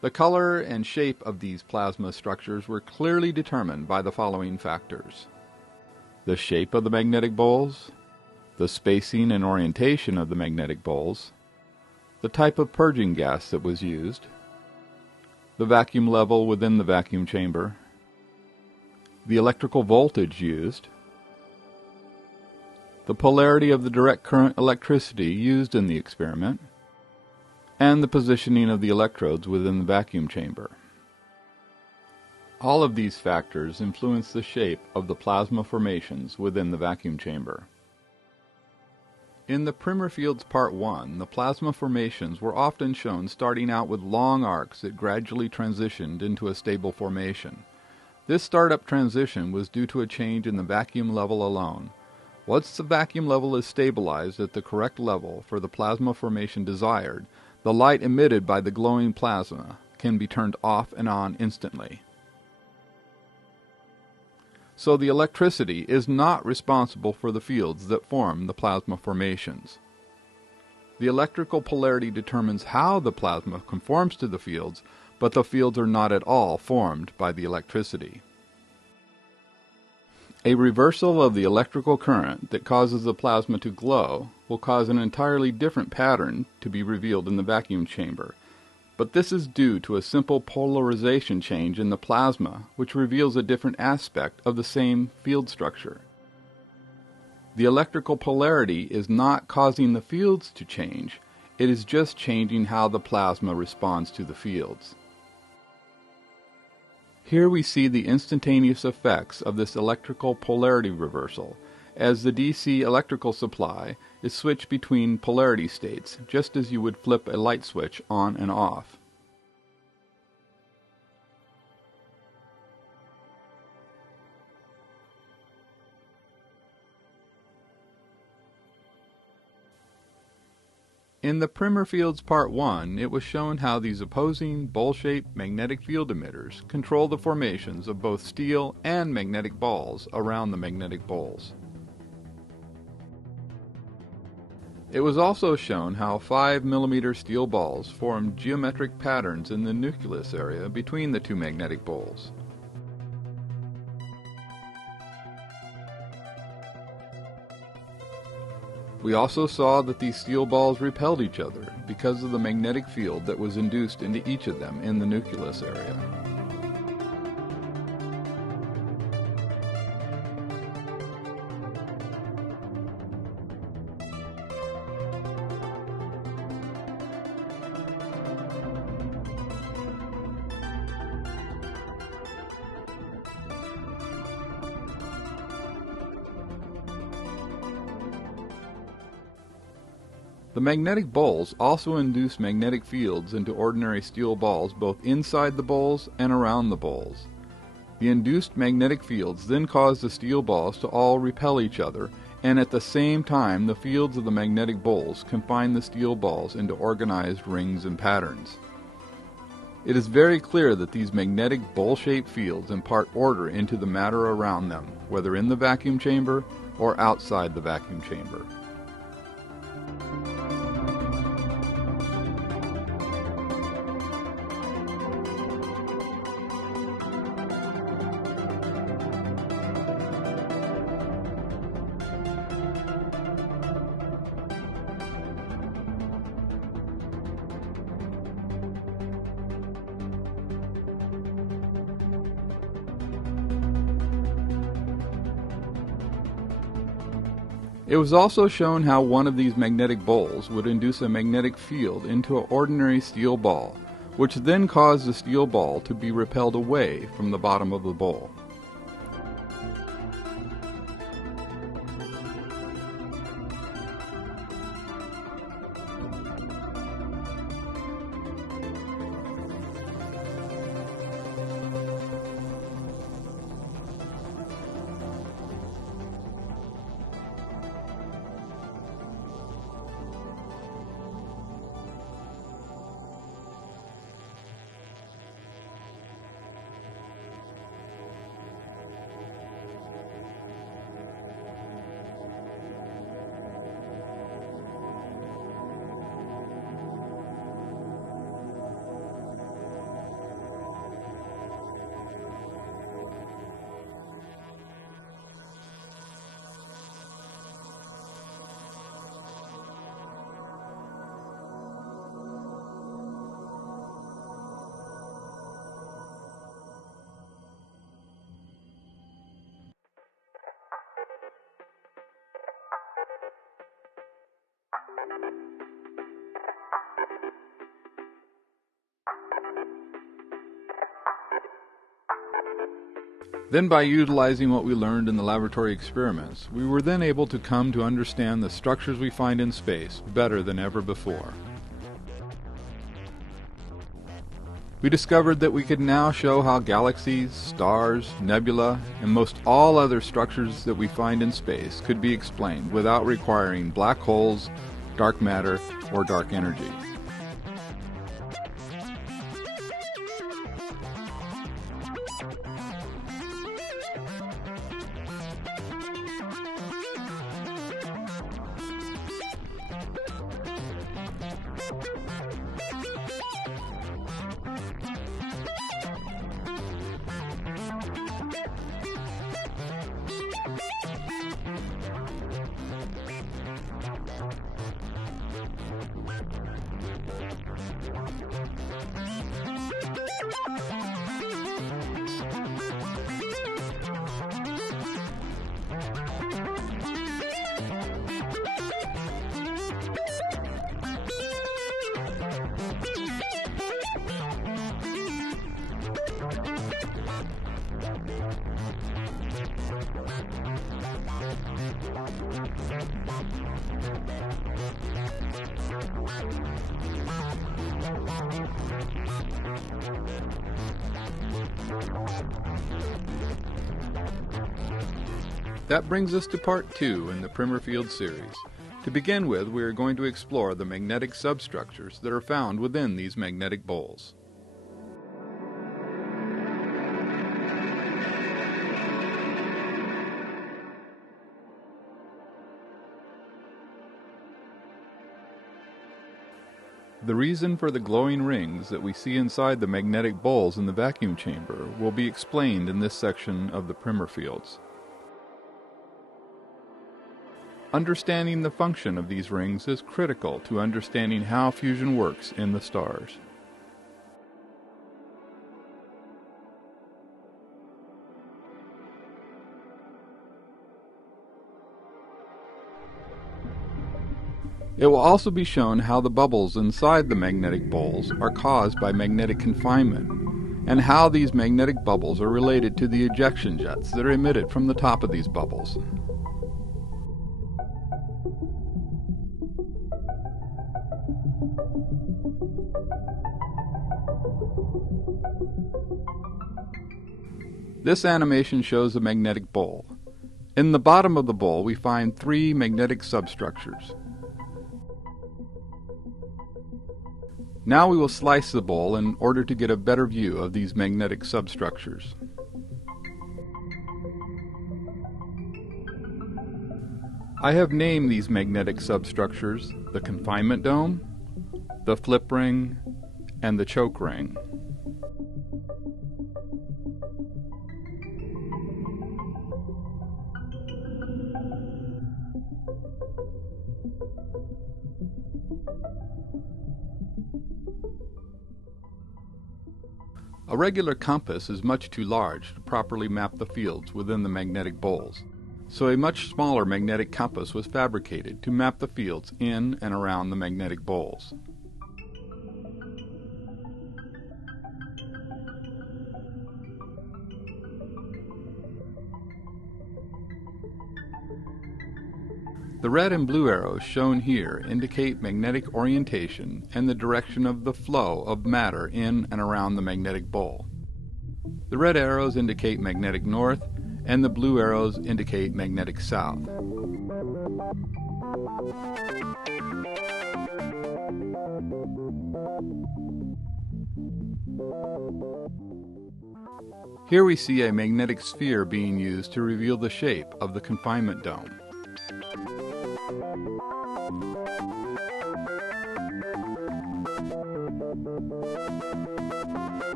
The color and shape of these plasma structures were clearly determined by the following factors: the shape of the magnetic poles, the spacing and orientation of the magnetic poles, the type of purging gas that was used, the vacuum level within the vacuum chamber, the electrical voltage used, the polarity of the direct current electricity used in the experiment, and the positioning of the electrodes within the vacuum chamber. All of these factors influence the shape of the plasma formations within the vacuum chamber. In the primer fields Part 1, the plasma formations were often shown starting out with long arcs that gradually transitioned into a stable formation. This startup transition was due to a change in the vacuum level alone. Once the vacuum level is stabilized at the correct level for the plasma formation desired, the light emitted by the glowing plasma can be turned off and on instantly. So the electricity is not responsible for the fields that form the plasma formations. The electrical polarity determines how the plasma conforms to the fields, but the fields are not at all formed by the electricity. A reversal of the electrical current that causes the plasma to glow will cause an entirely different pattern to be revealed in the vacuum chamber, but this is due to a simple polarization change in the plasma, which reveals a different aspect of the same field structure. The electrical polarity is not causing the fields to change, it is just changing how the plasma responds to the fields. Here we see the instantaneous effects of this electrical polarity reversal, as the DC electrical supply is switched between polarity states, just as you would flip a light switch on and off. In the primer fields Part 1, it was shown how these opposing bowl-shaped magnetic field emitters control the formations of both steel and magnetic balls around the magnetic poles. It was also shown how 5mm steel balls formed geometric patterns in the nucleus area between the two magnetic poles. We also saw that these steel balls repelled each other because of the magnetic field that was induced into each of them in the nucleus area. The magnetic bowls also induce magnetic fields into ordinary steel balls both inside the bowls and around the bowls. The induced magnetic fields then cause the steel balls to all repel each other, and at the same time the fields of the magnetic bowls confine the steel balls into organized rings and patterns. It is very clear that these magnetic bowl-shaped fields impart order into the matter around them, whether in the vacuum chamber or outside the vacuum chamber. It was also shown how one of these magnetic bowls would induce a magnetic field into an ordinary steel ball, which then caused the steel ball to be repelled away from the bottom of the bowl. Then, by utilizing what we learned in the laboratory experiments, we were then able to come to understand the structures we find in space better than ever before. We discovered that we could now show how galaxies, stars, nebula, and most all other structures that we find in space could be explained without requiring black holes, dark matter, or dark energy. That brings us to part 2 in the Primer Field series. To begin with, we are going to explore the magnetic substructures that are found within these magnetic poles. The reason for the glowing rings that we see inside the magnetic poles in the vacuum chamber will be explained in this section of the Primer Fields. Understanding the function of these rings is critical to understanding how fusion works in the stars. It will also be shown how the bubbles inside the magnetic poles are caused by magnetic confinement, and how these magnetic bubbles are related to the ejection jets that are emitted from the top of these bubbles. This animation shows a magnetic bowl. In the bottom of the bowl we find 3 magnetic substructures. Now we will slice the bowl in order to get a better view of these magnetic substructures. I have named these magnetic substructures the confinement dome, the flip ring, and the choke ring. A regular compass is much too large to properly map the fields within the magnetic poles, so a much smaller magnetic compass was fabricated to map the fields in and around the magnetic poles. The red and blue arrows shown here indicate magnetic orientation and the direction of the flow of matter in and around the magnetic pole. The red arrows indicate magnetic north, and the blue arrows indicate magnetic south. Here we see a magnetic sphere being used to reveal the shape of the confinement dome.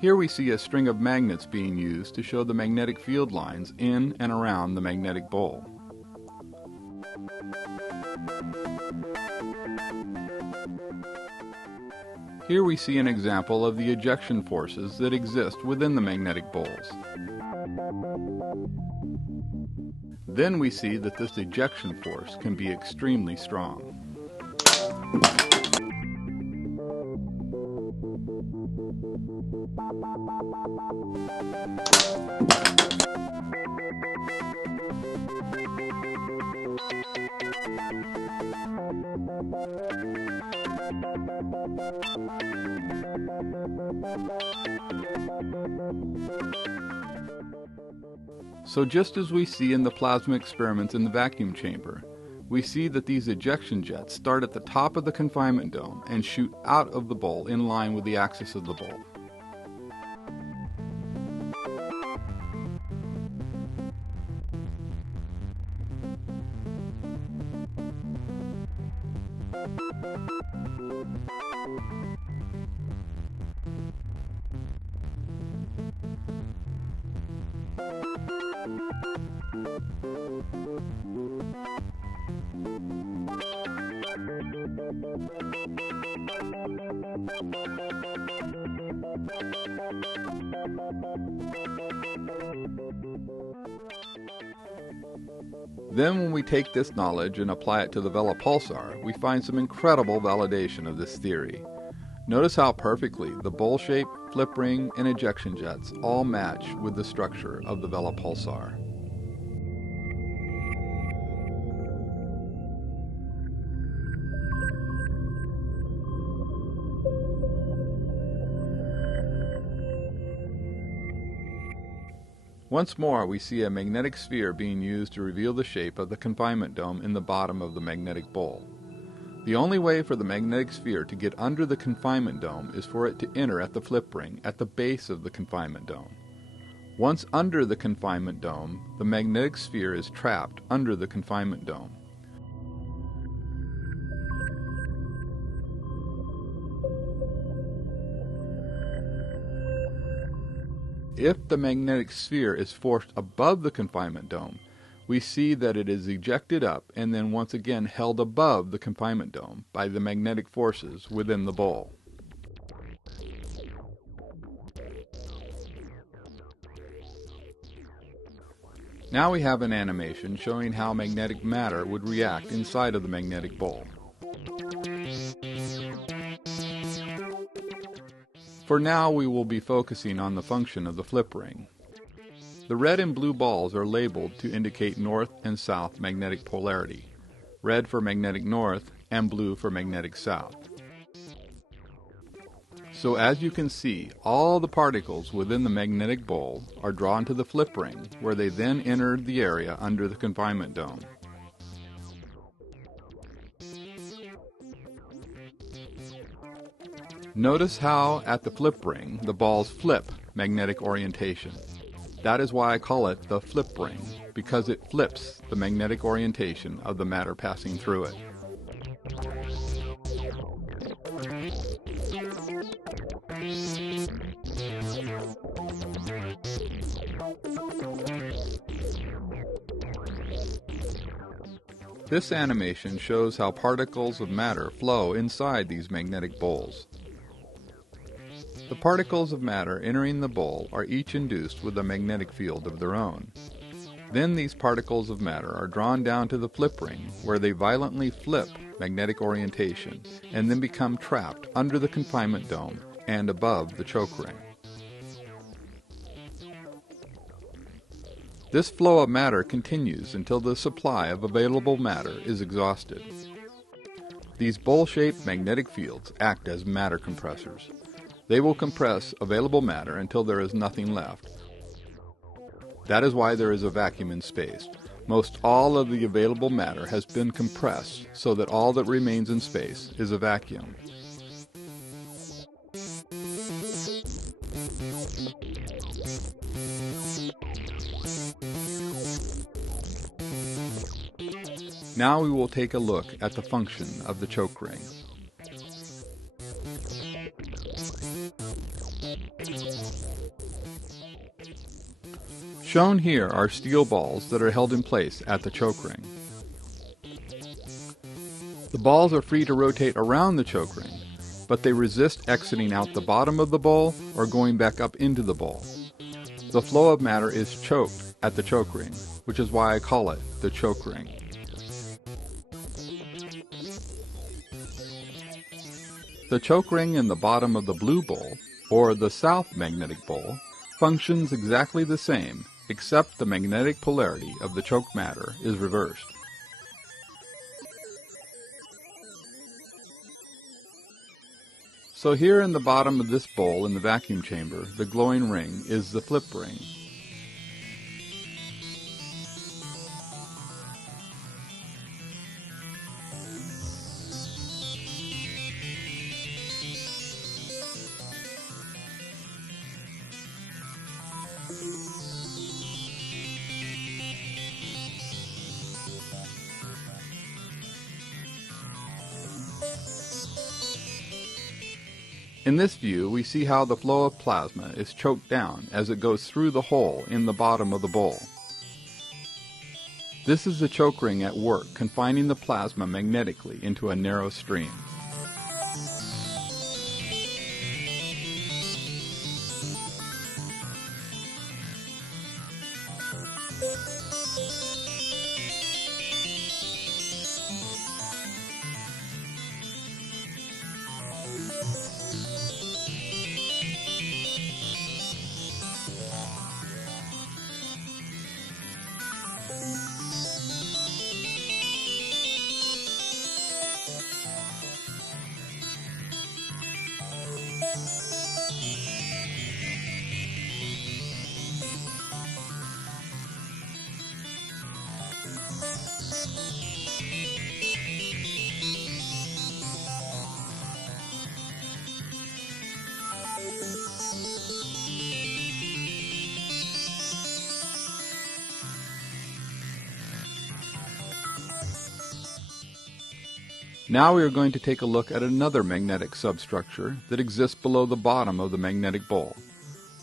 Here we see a string of magnets being used to show the magnetic field lines in and around the magnetic pole. Here we see an example of the ejection forces that exist within the magnetic poles. Then we see that this ejection force can be extremely strong. So just as we see in the plasma experiments in the vacuum chamber, we see that these ejection jets start at the top of the confinement dome and shoot out of the bowl in line with the axis of the bowl. Then when we take this knowledge and apply it to the Vela pulsar, we find some incredible validation of this theory. Notice how perfectly the bowl shape, flip ring, and ejection jets all match with the structure of the Vela pulsar. Once more, we see a magnetic sphere being used to reveal the shape of the confinement dome in the bottom of the magnetic bowl. The only way for the magnetic sphere to get under the confinement dome is for it to enter at the flip ring at the base of the confinement dome. Once under the confinement dome, the magnetic sphere is trapped under the confinement dome. If the magnetic sphere is forced above the confinement dome, we see that it is ejected up and then once again held above the confinement dome by the magnetic forces within the bowl. Now we have an animation showing how magnetic matter would react inside of the magnetic bowl. For now, we will be focusing on the function of the flip ring. The red and blue balls are labeled to indicate north and south magnetic polarity, red for magnetic north and blue for magnetic south. So as you can see, all the particles within the magnetic bowl are drawn to the flip ring, where they then enter the area under the confinement dome. Notice how at the flip ring the balls flip magnetic orientation. That is why I call it the flip ring, because it flips the magnetic orientation of the matter passing through it. This animation shows how particles of matter flow inside these magnetic bowls. The particles of matter entering the bowl are each induced with a magnetic field of their own. Then these particles of matter are drawn down to the flip ring, where they violently flip magnetic orientation and then become trapped under the confinement dome and above the choke ring. This flow of matter continues until the supply of available matter is exhausted. These bowl-shaped magnetic fields act as matter compressors. They will compress available matter until there is nothing left. That is why there is a vacuum in space. Most all of the available matter has been compressed so that all that remains in space is a vacuum. Now we will take a look at the function of the choke ring. Shown here are steel balls that are held in place at the choke ring. The balls are free to rotate around the choke ring, but they resist exiting out the bottom of the bowl or going back up into the bowl. The flow of matter is choked at the choke ring, which is why I call it the choke ring. The choke ring in the bottom of the blue bowl, or the south magnetic bowl, functions exactly the same, except the magnetic polarity of the choke matter is reversed. So here in the bottom of this bowl in the vacuum chamber, the glowing ring is the flip ring. In this view, we see how the flow of plasma is choked down as it goes through the hole in the bottom of the bowl. This is the choke ring at work, confining the plasma magnetically into a narrow stream. Now we are going to take a look at another magnetic substructure that exists below the bottom of the magnetic bowl.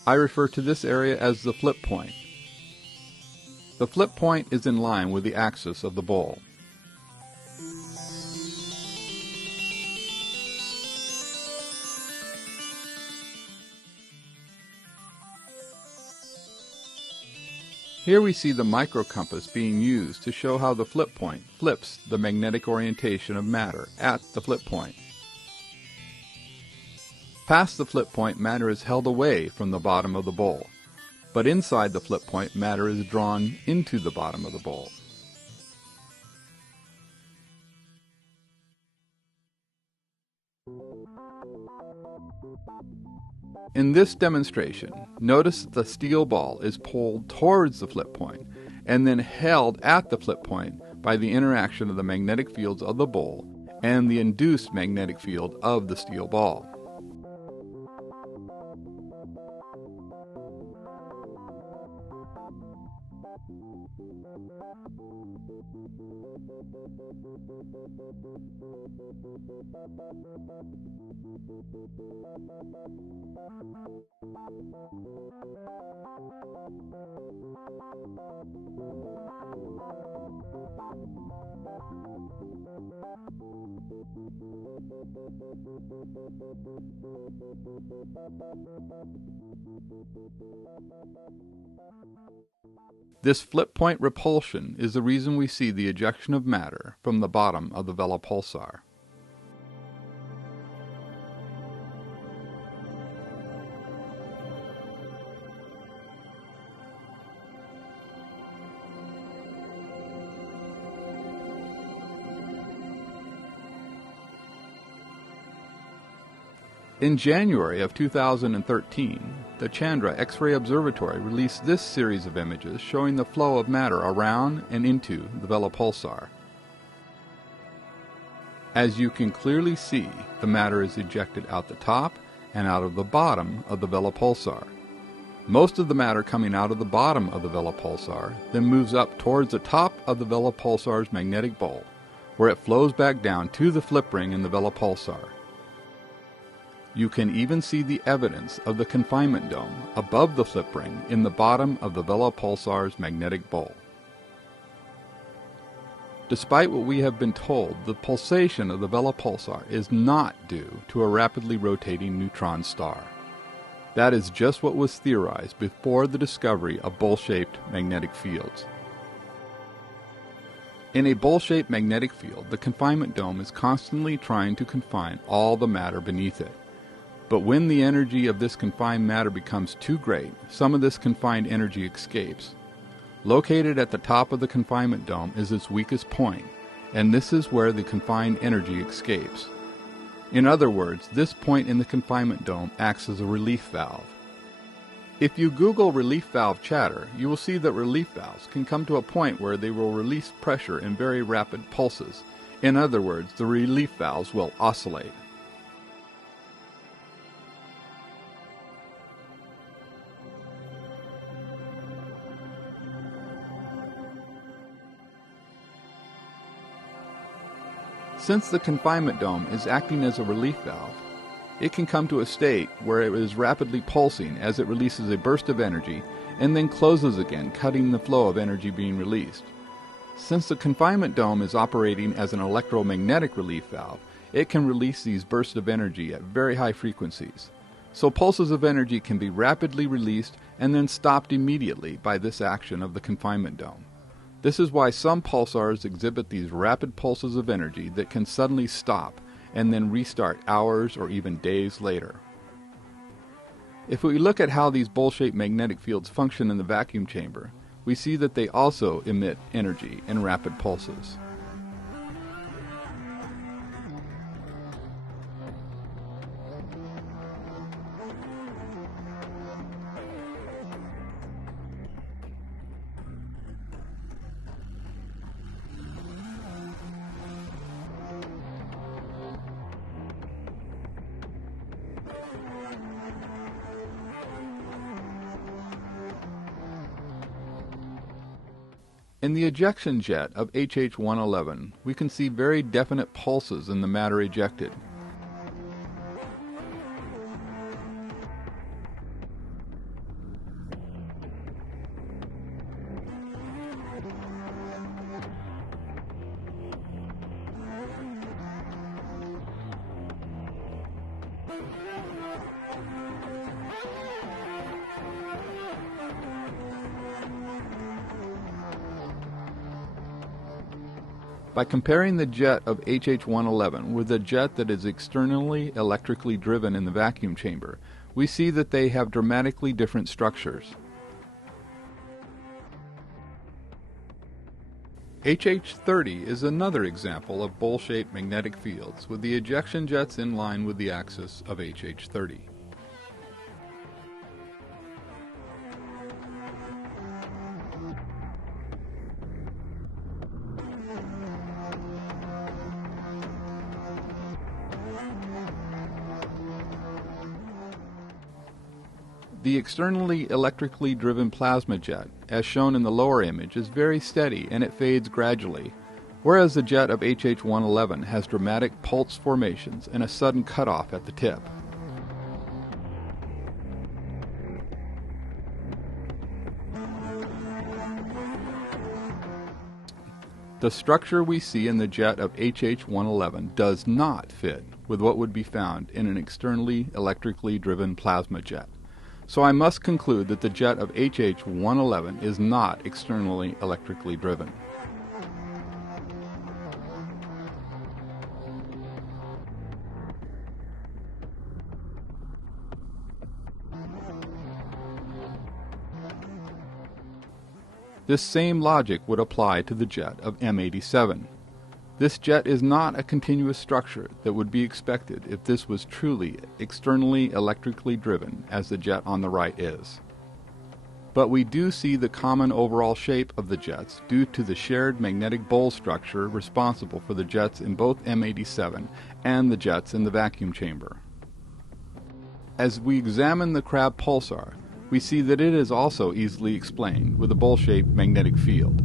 I refer to this area as the flip point. The flip point is in line with the axis of the bowl. Here we see the microcompass being used to show how the flip point flips the magnetic orientation of matter at the flip point. Past the flip point, matter is held away from the bottom of the bowl, but inside the flip point, matter is drawn into the bottom of the bowl. In this demonstration, notice that the steel ball is pulled towards the flip point and then held at the flip point by the interaction of the magnetic fields of the bowl and the induced magnetic field of the steel ball. This flip point repulsion is the reason we see the ejection of matter from the bottom of the Vela pulsar. In January of 2013, the Chandra X-ray Observatory released this series of images showing the flow of matter around and into the Vela pulsar. As you can clearly see, the matter is ejected out the top and out of the bottom of the Vela pulsar. Most of the matter coming out of the bottom of the Vela pulsar then moves up towards the top of the Vela pulsar's magnetic bowl, where it flows back down to the flip ring in the Vela pulsar. You can even see the evidence of the confinement dome above the flip ring in the bottom of the Vela pulsar's magnetic bowl. Despite what we have been told, the pulsation of the Vela pulsar is not due to a rapidly rotating neutron star. That is just what was theorized before the discovery of bowl-shaped magnetic fields. In a bowl-shaped magnetic field, the confinement dome is constantly trying to confine all the matter beneath it. But when the energy of this confined matter becomes too great, some of this confined energy escapes. Located at the top of the confinement dome is its weakest point, and this is where the confined energy escapes. In other words, this point in the confinement dome acts as a relief valve. If you Google relief valve chatter, you will see that relief valves can come to a point where they will release pressure in very rapid pulses. In other words, the relief valves will oscillate. Since the confinement dome is acting as a relief valve, it can come to a state where it is rapidly pulsing as it releases a burst of energy and then closes again, cutting the flow of energy being released. Since the confinement dome is operating as an electromagnetic relief valve, it can release these bursts of energy at very high frequencies. So pulses of energy can be rapidly released and then stopped immediately by this action of the confinement dome. This is why some pulsars exhibit these rapid pulses of energy that can suddenly stop and then restart hours or even days later. If we look at how these bowl-shaped magnetic fields function in the vacuum chamber, we see that they also emit energy in rapid pulses. In the ejection jet of HH-111, we can see very definite pulses in the matter ejected. By comparing the jet of HH-111 with a jet that is externally electrically driven in the vacuum chamber, we see that they have dramatically different structures. HH-30 is another example of bowl-shaped magnetic fields with the ejection jets in line with the axis of HH-30. The externally electrically driven plasma jet, as shown in the lower image, is very steady and it fades gradually, whereas the jet of HH-111 has dramatic pulse formations and a sudden cutoff at the tip. The structure we see in the jet of HH-111 does not fit with what would be found in an externally electrically driven plasma jet. So I must conclude that the jet of HH-111 is not externally electrically driven. This same logic would apply to the jet of M87. This jet is not a continuous structure that would be expected if this was truly externally electrically driven, as the jet on the right is. But we do see the common overall shape of the jets due to the shared magnetic bowl structure responsible for the jets in both M87 and the jets in the vacuum chamber. As we examine the Crab pulsar, we see that it is also easily explained with a bowl-shaped magnetic field.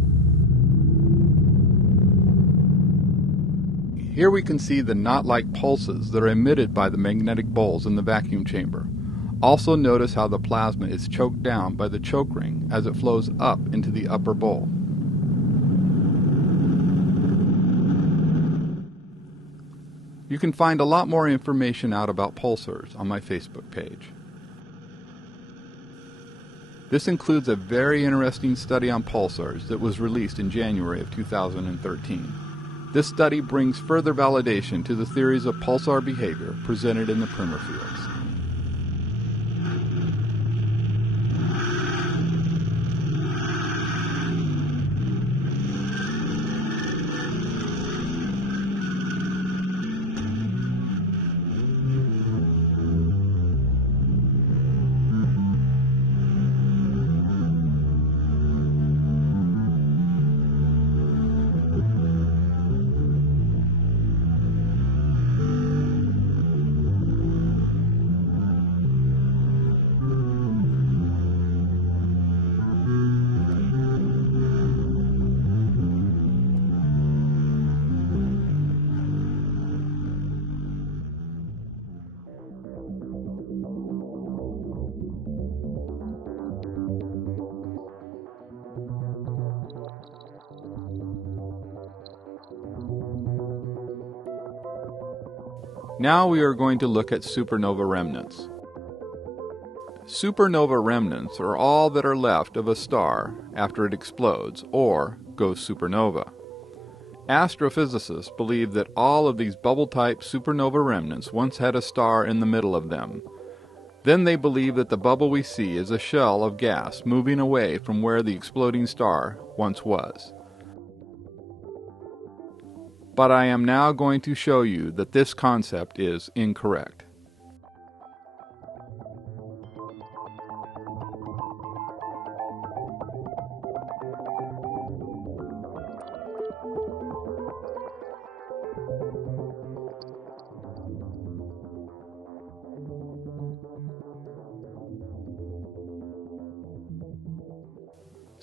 Here we can see the knot-like pulses that are emitted by the magnetic bowls in the vacuum chamber. Also notice how the plasma is choked down by the choke ring as it flows up into the upper bowl. You can find a lot more information out about pulsars on my Facebook page. This includes a very interesting study on pulsars that was released in January of 2013. This study brings further validation to the theories of pulsar behavior presented in the primer fields. Now we are going to look at supernova remnants. Supernova remnants are all that are left of a star after it explodes or goes supernova. Astrophysicists believe that all of these bubble-type supernova remnants once had a star in the middle of them. Then they believe that the bubble we see is a shell of gas moving away from where the exploding star once was. But I am now going to show you that this concept is incorrect.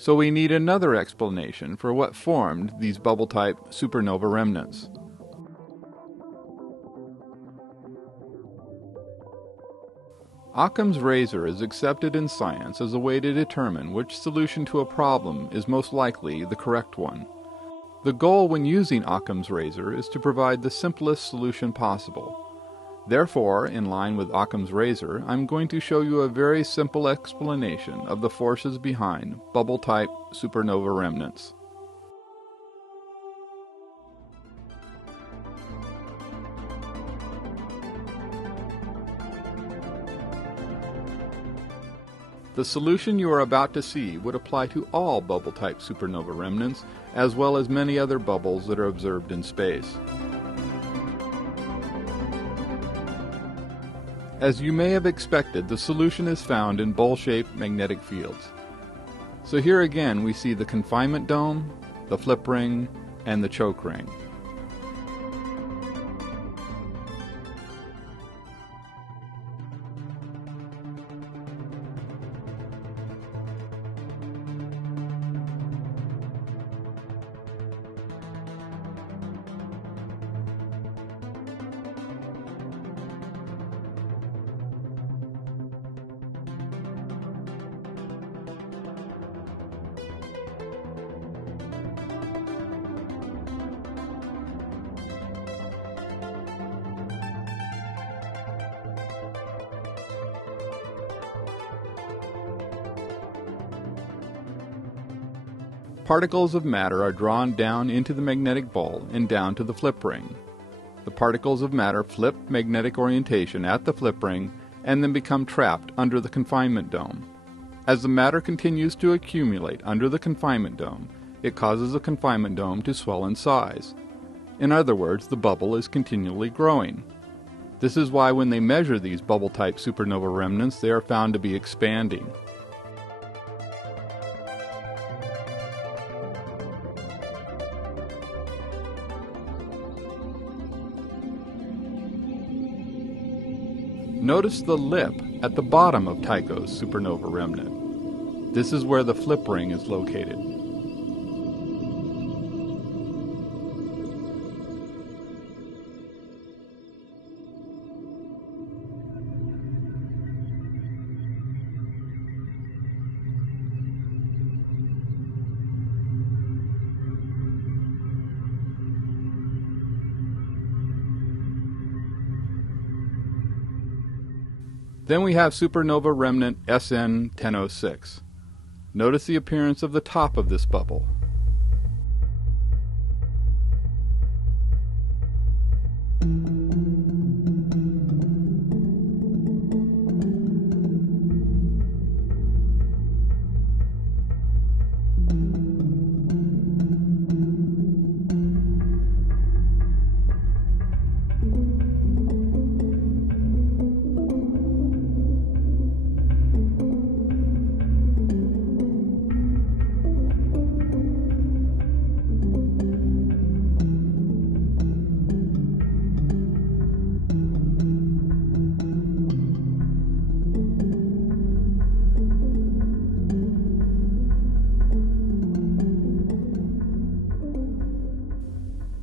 So we need another explanation for what formed these bubble-type supernova remnants. Occam's razor is accepted in science as a way to determine which solution to a problem is most likely the correct one. The goal when using Occam's razor is to provide the simplest solution possible. Therefore, in line with Occam's razor, I'm going to show you a very simple explanation of the forces behind bubble-type supernova remnants. The solution you are about to see would apply to all bubble-type supernova remnants, as well as many other bubbles that are observed in space. As you may have expected, the solution is found in bowl-shaped magnetic fields. So here again we see the confinement dome, the flip ring, and the choke ring. Particles of matter are drawn down into the magnetic bowl and down to the flip ring. The particles of matter flip magnetic orientation at the flip ring and then become trapped under the confinement dome. As the matter continues to accumulate under the confinement dome, it causes the confinement dome to swell in size. In other words, the bubble is continually growing. This is why when they measure these bubble-type supernova remnants, they are found to be expanding. Notice the lip at the bottom of Tycho's supernova remnant. This is where the flip ring is located. Then we have supernova remnant SN 1006. Notice the appearance of the top of this bubble.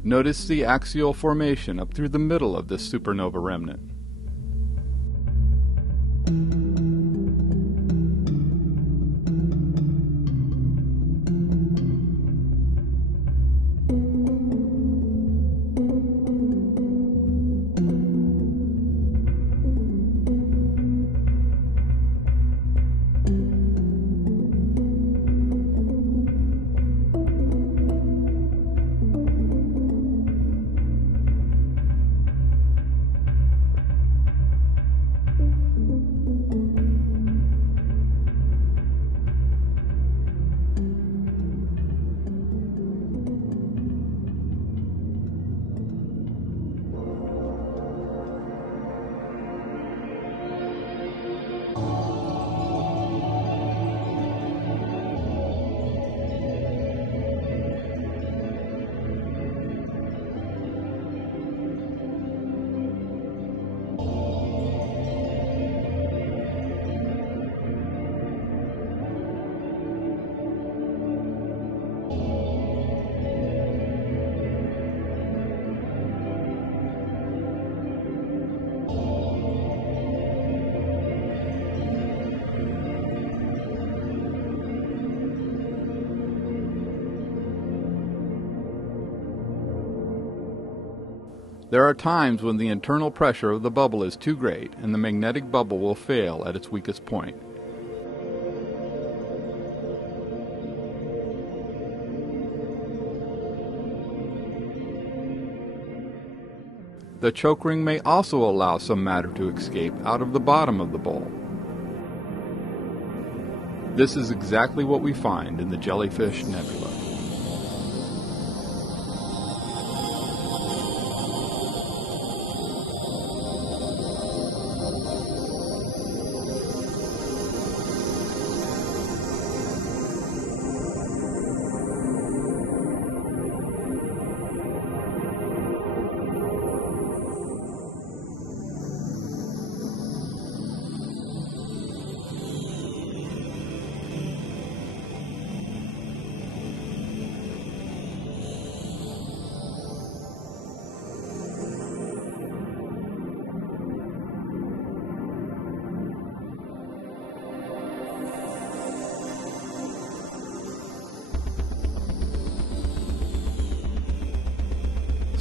Notice the axial formation up through the middle of this supernova remnant. There are times when the internal pressure of the bubble is too great and the magnetic bubble will fail at its weakest point. The choke ring may also allow some matter to escape out of the bottom of the bowl. This is exactly what we find in the Jellyfish Nebula.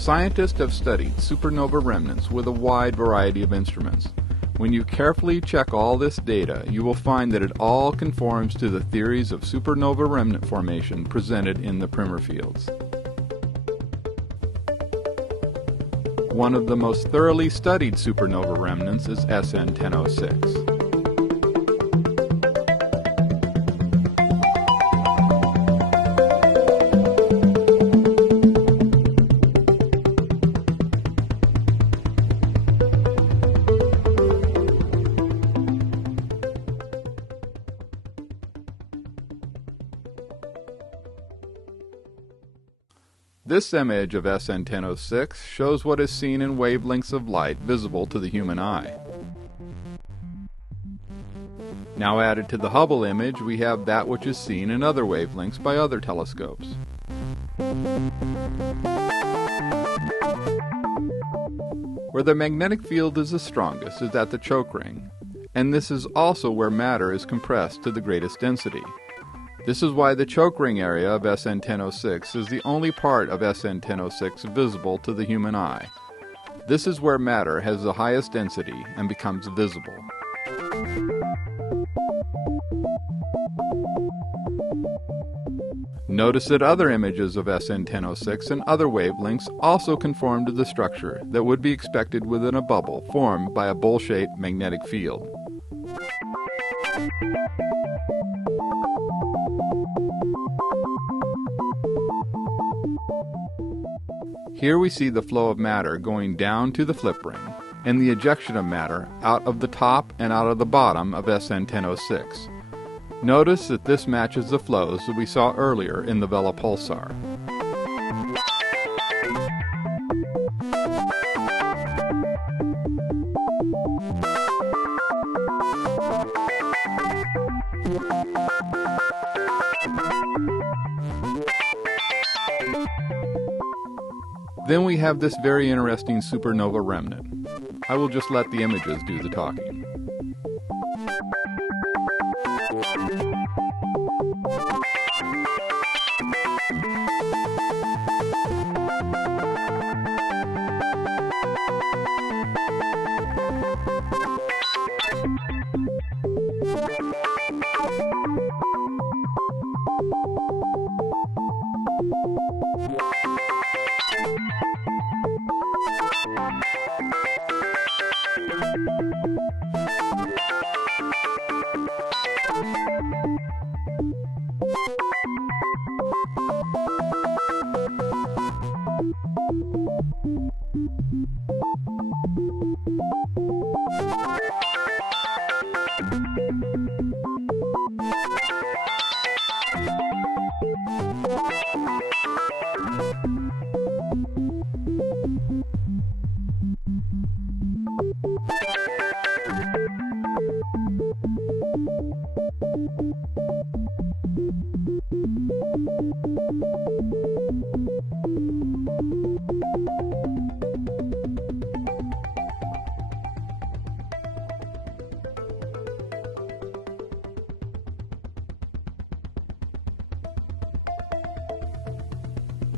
Scientists have studied supernova remnants with a wide variety of instruments. When you carefully check all this data, you will find that it all conforms to the theories of supernova remnant formation presented in the Primer fields. One of the most thoroughly studied supernova remnants is SN 1006. This image of SN 1006 shows what is seen in wavelengths of light visible to the human eye. Now added to the Hubble image, we have that which is seen in other wavelengths by other telescopes. Where the magnetic field is the strongest is at the choke ring, and this is also where matter is compressed to the greatest density. This is why the choke ring area of SN 1006 is the only part of SN 1006 visible to the human eye. This is where matter has the highest density and becomes visible. Notice that other images of SN 1006 and other wavelengths also conform to the structure that would be expected within a bubble formed by a bowl-shaped magnetic field. Here we see the flow of matter going down to the flip ring, and the ejection of matter out of the top and out of the bottom of SN 1006. Notice that this matches the flows that we saw earlier in the Vela pulsar. Then we have this very interesting supernova remnant. I will just let the images do the talking.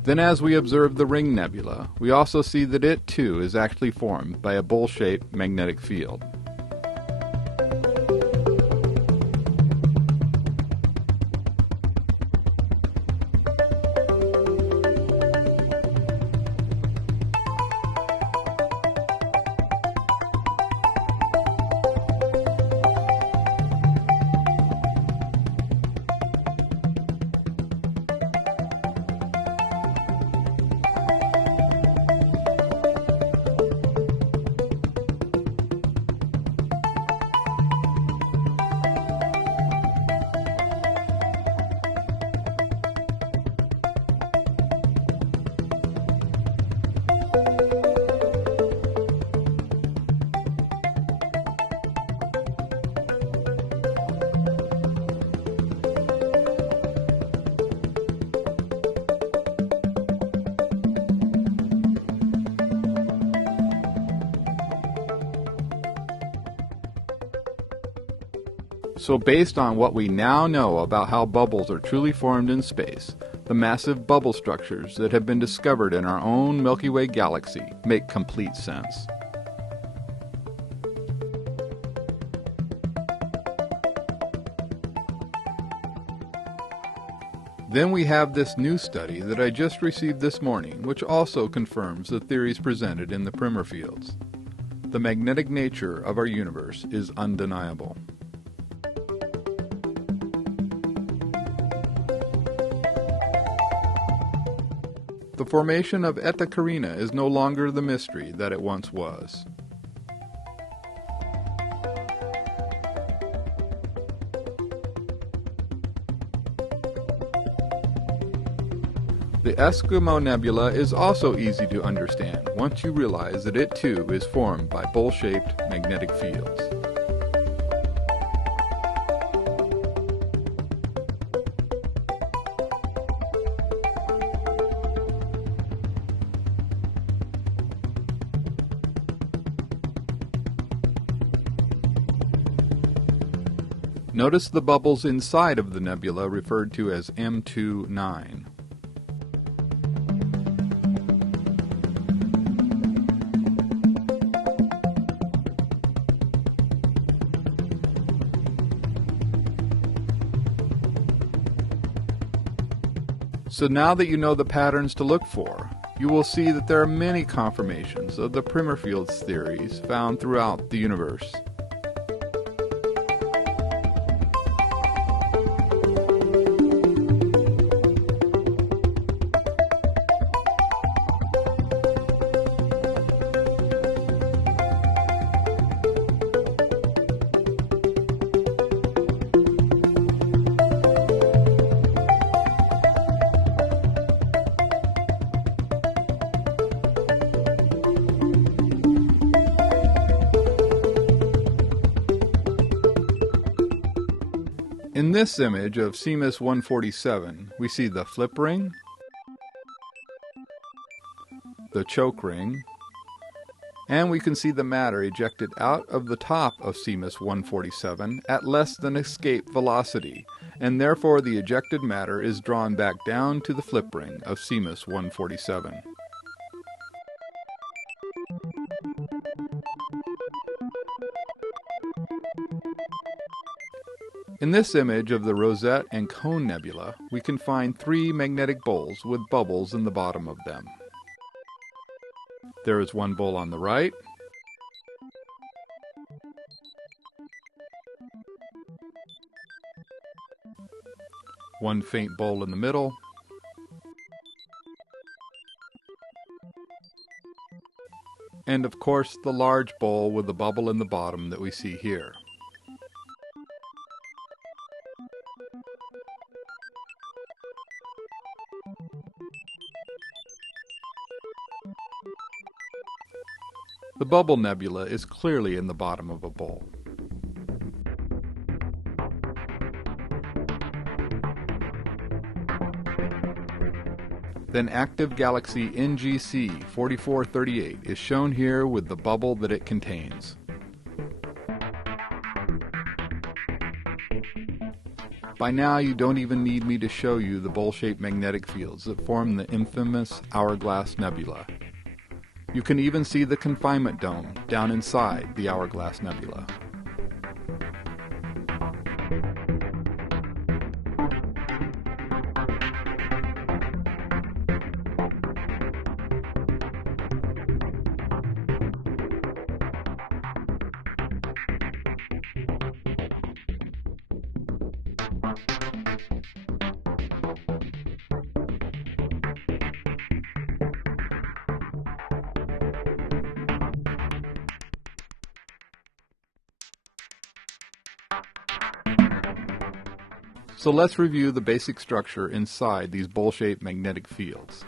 Then as we observe the Ring Nebula, we also see that it too is actually formed by a bowl-shaped magnetic field. So based on what we now know about how bubbles are truly formed in space, the massive bubble structures that have been discovered in our own Milky Way galaxy make complete sense. Then we have this new study that I just received this morning, which also confirms the theories presented in the primer fields. The magnetic nature of our universe is undeniable. The formation of Eta Carinae is no longer the mystery that it once was. The Eskimo Nebula is also easy to understand once you realize that it too is formed by bowl-shaped magnetic fields. Notice the bubbles inside of the nebula referred to as M29. So now that you know the patterns to look for, you will see that there are many confirmations of the primer fields theories found throughout the universe. In this image of CMIS 147, we see the flip ring, the choke ring, and we can see the matter ejected out of the top of CMIS 147 at less than escape velocity, and therefore the ejected matter is drawn back down to the flip ring of CMIS 147. In this image of the Rosette and Cone Nebula, we can find 3 magnetic bowls with bubbles in the bottom of them. There is one bowl on the right, one faint bowl in the middle, and of course the large bowl with the bubble in the bottom that we see here. The bubble nebula is clearly in the bottom of a bowl. Then active galaxy NGC 4438 is shown here with the bubble that it contains. By now you don't even need me to show you the bowl-shaped magnetic fields that form the infamous Hourglass Nebula. You can even see the confinement dome down inside the Hourglass Nebula. So let's review the basic structure inside these bowl-shaped magnetic fields.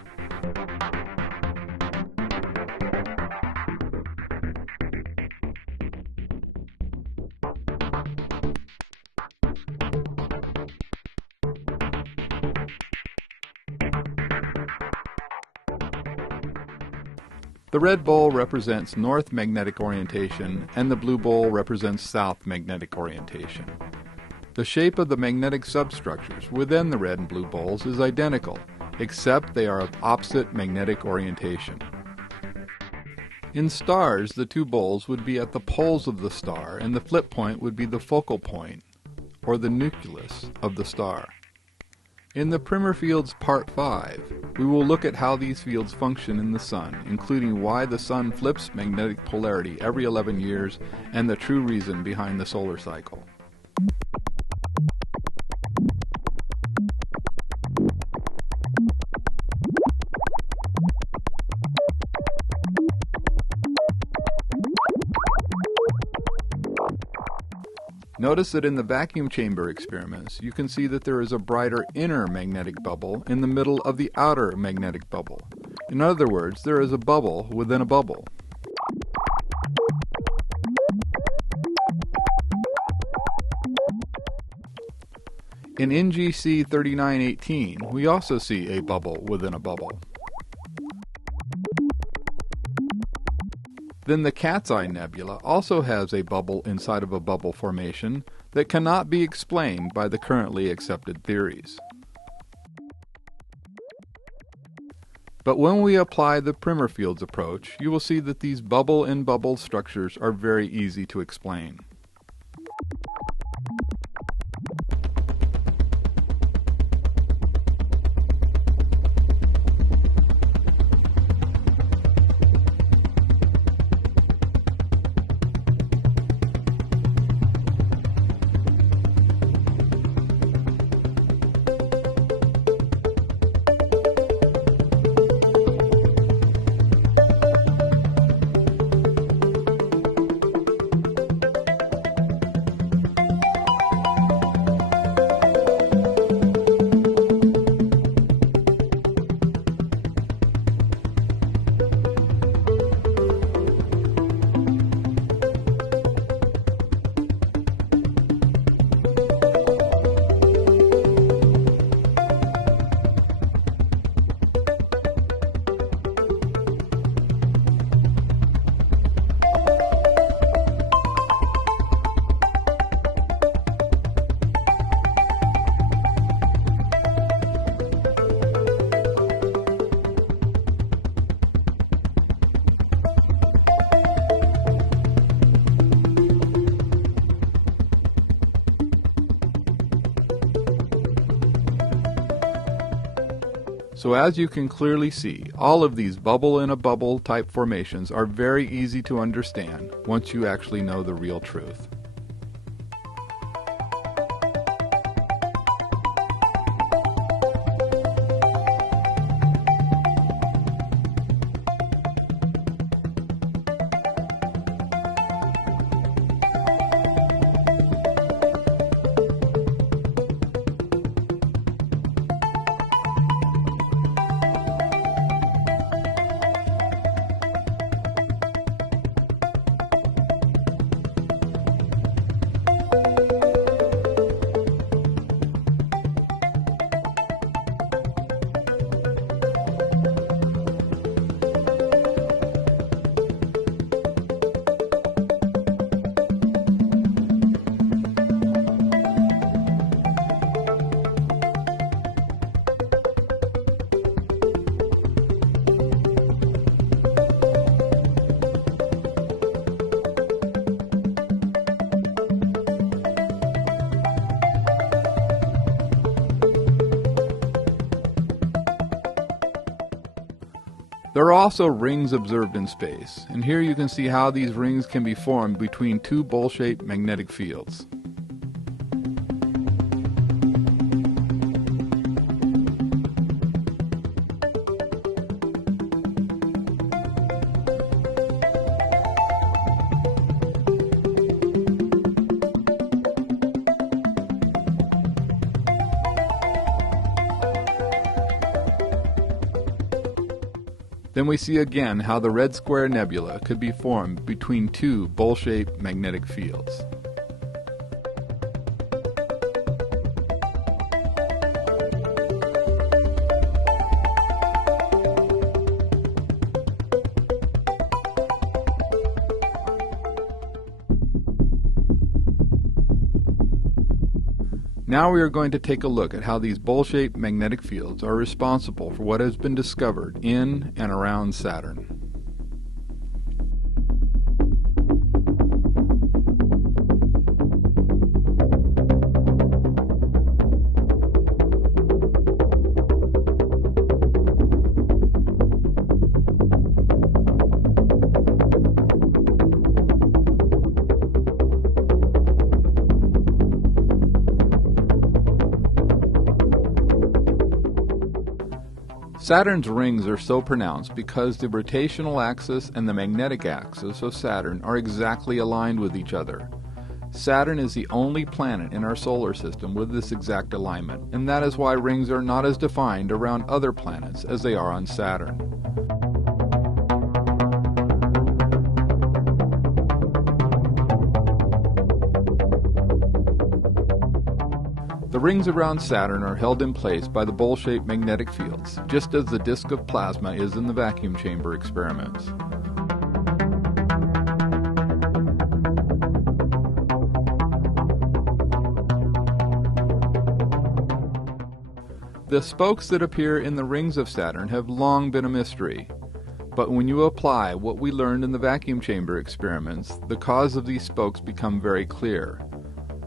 The red bowl represents north magnetic orientation, and the blue bowl represents south magnetic orientation. The shape of the magnetic substructures within the red and blue bowls is identical, except they are of opposite magnetic orientation. In stars, the 2 bowls would be at the poles of the star, and the flip point would be the focal point, or the nucleus, of the star. In the Primer Fields Part 5, we will look at how these fields function in the Sun, including why the Sun flips magnetic polarity every 11 years, and the true reason behind the solar cycle. Notice that in the vacuum chamber experiments, you can see that there is a brighter inner magnetic bubble in the middle of the outer magnetic bubble. In other words, there is a bubble within a bubble. In NGC 3918, we also see a bubble within a bubble. Then the Cat's Eye Nebula also has a bubble inside of a bubble formation that cannot be explained by the currently accepted theories. But when we apply the Primer Fields approach, you will see that these bubble-in-bubble structures are very easy to explain. So as you can clearly see, all of these bubble-in-a-bubble type formations are very easy to understand once you actually know the real truth. There are also rings observed in space, and here you can see how these rings can be formed between two bowl-shaped magnetic fields. Then we see again how the Red Square Nebula could be formed between two bowl-shaped magnetic fields. Now we are going to take a look at how these bowl-shaped magnetic fields are responsible for what has been discovered in and around Saturn. Saturn's rings are so pronounced because the rotational axis and the magnetic axis of Saturn are exactly aligned with each other. Saturn is the only planet in our solar system with this exact alignment, and that is why rings are not as defined around other planets as they are on Saturn. The rings around Saturn are held in place by the bowl-shaped magnetic fields, just as the disk of plasma is in the vacuum chamber experiments. The spokes that appear in the rings of Saturn have long been a mystery, but when you apply what we learned in the vacuum chamber experiments, the cause of these spokes become very clear.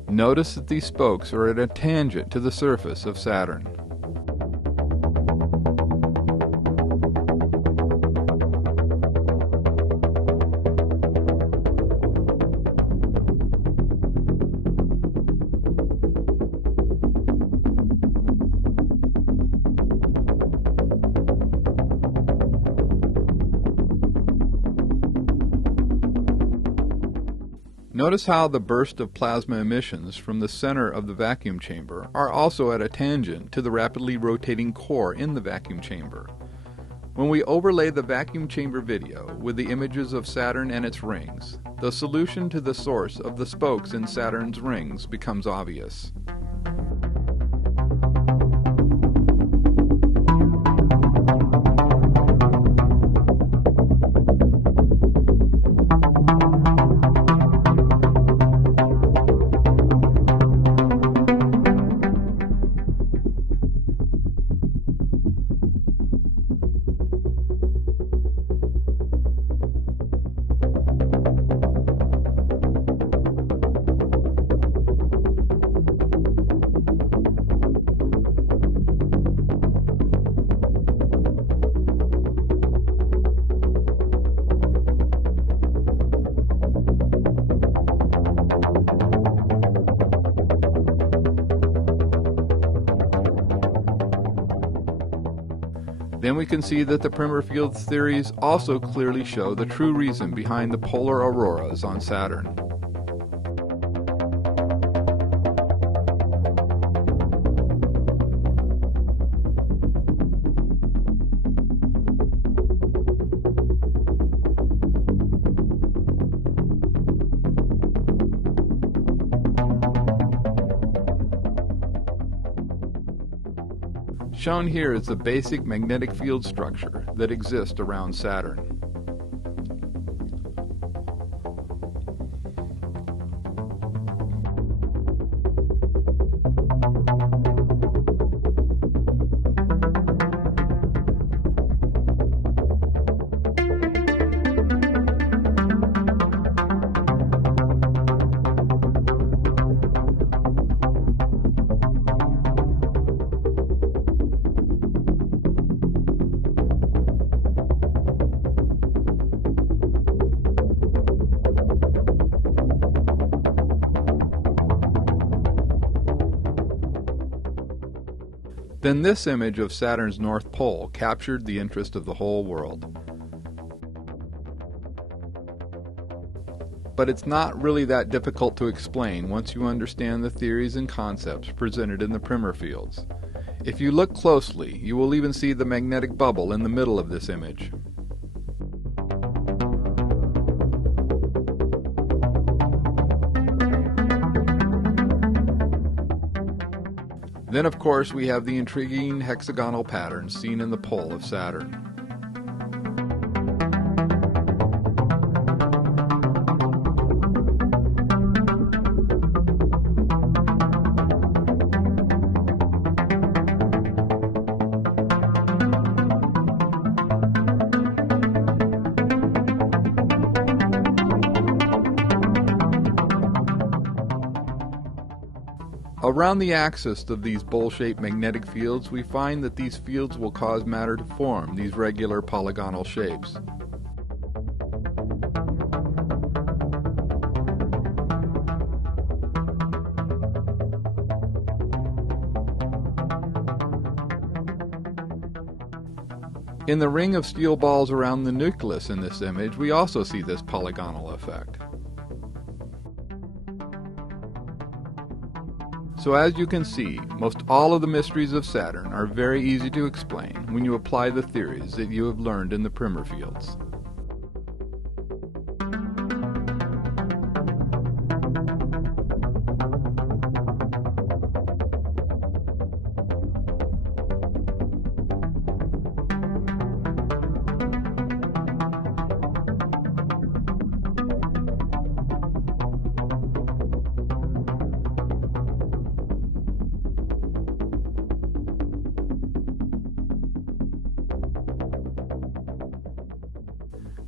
Notice that these spokes are at a tangent to the surface of Saturn. Notice how the burst of plasma emissions from the center of the vacuum chamber are also at a tangent to the rapidly rotating core in the vacuum chamber. When we overlay the vacuum chamber video with the images of Saturn and its rings, the solution to the source of the spokes in Saturn's rings becomes obvious. Then we can see that the primer field theories also clearly show the true reason behind the polar auroras on Saturn. Shown here is the basic magnetic field structure that exists around Saturn. Then this image of Saturn's North Pole captured the interest of the whole world. But it's not really that difficult to explain once you understand the theories and concepts presented in the primer fields. If you look closely, you will even see the magnetic bubble in the middle of this image. Then, of course, we have the intriguing hexagonal pattern seen in the pole of Saturn. Around the axis of these bowl-shaped magnetic fields, we find that these fields will cause matter to form these regular polygonal shapes. In the ring of steel balls around the nucleus in this image, we also see this polygonal effect. So as you can see, most all of the mysteries of Saturn are very easy to explain when you apply the theories that you have learned in the primer fields.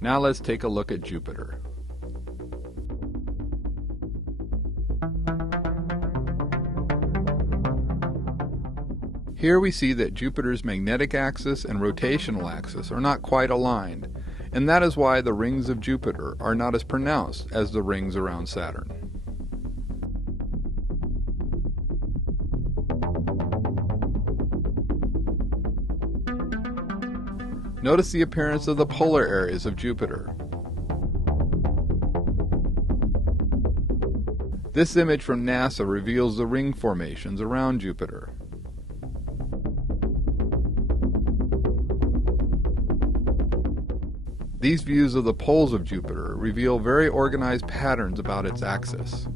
Now let's take a look at Jupiter. Here we see that Jupiter's magnetic axis and rotational axis are not quite aligned, and that is why the rings of Jupiter are not as pronounced as the rings around Saturn. Notice the appearance of the polar areas of Jupiter. This image from NASA reveals the ring formations around Jupiter. These views of the poles of Jupiter reveal very organized patterns about its axis.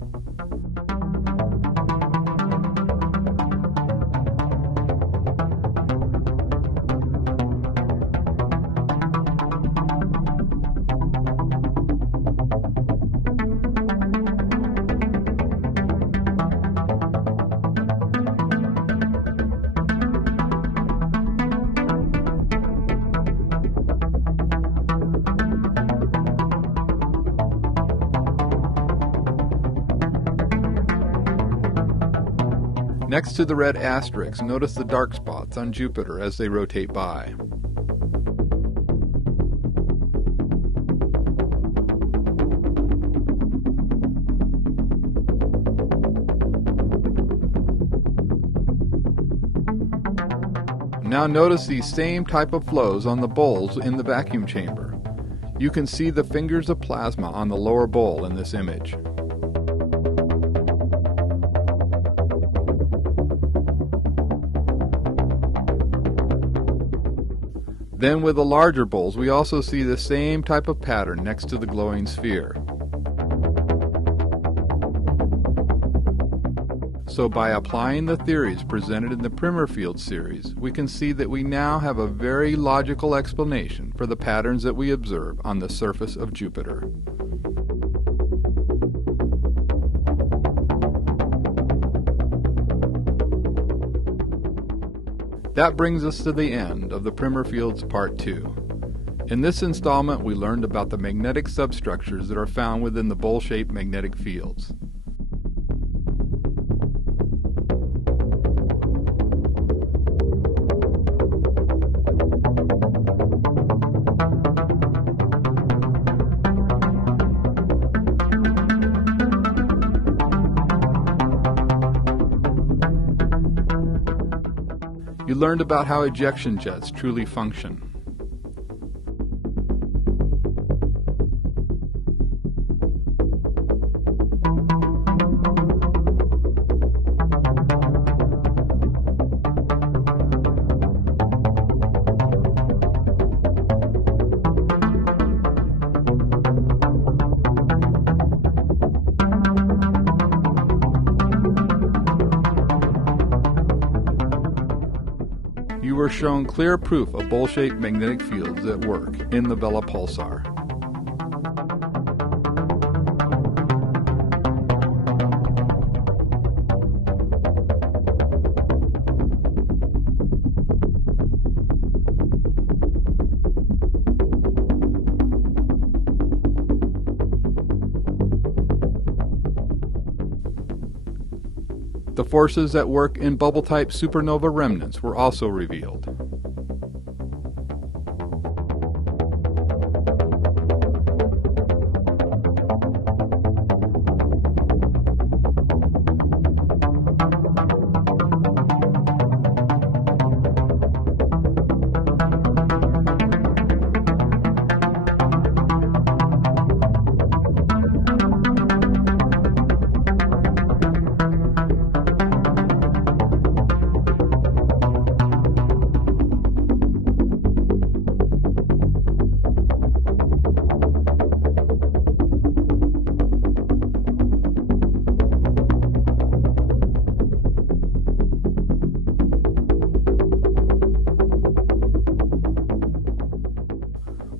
Next to the red asterisks, notice the dark spots on Jupiter as they rotate by. Now notice these same type of flows on the bowls in the vacuum chamber. You can see the fingers of plasma on the lower bowl in this image. Then with the larger bowls, we also see the same type of pattern next to the glowing sphere. So by applying the theories presented in the Primer field series, we can see that we now have a very logical explanation for the patterns that we observe on the surface of Jupiter. That brings us to the end of the Primer Fields Part 2. In this installment, we learned about the magnetic substructures that are found within the bowl-shaped magnetic fields. You learned about how ejection jets truly function. You were shown clear proof of bowl-shaped magnetic fields at work in the Vela pulsar. The forces at work in bubble-type supernova remnants were also revealed.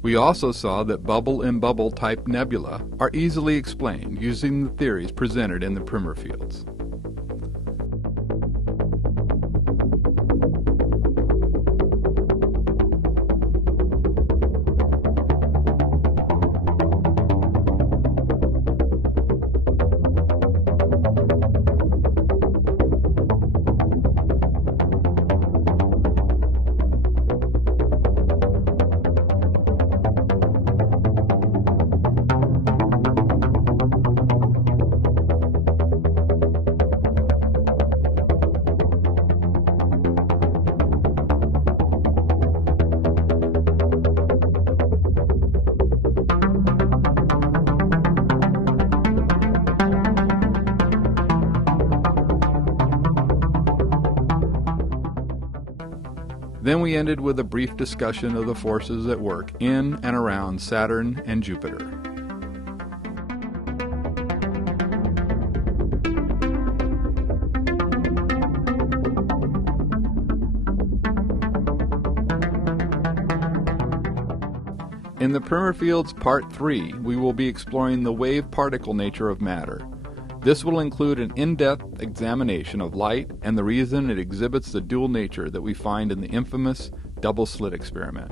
We also saw that bubble-in-bubble type nebula are easily explained using the theories presented in the Primer fields. Then we ended with a brief discussion of the forces at work in and around Saturn and Jupiter. In the Primer Fields Part 3, we will be exploring the wave-particle nature of matter. This will include an in-depth examination of light and the reason it exhibits the dual nature that we find in the infamous double-slit experiment.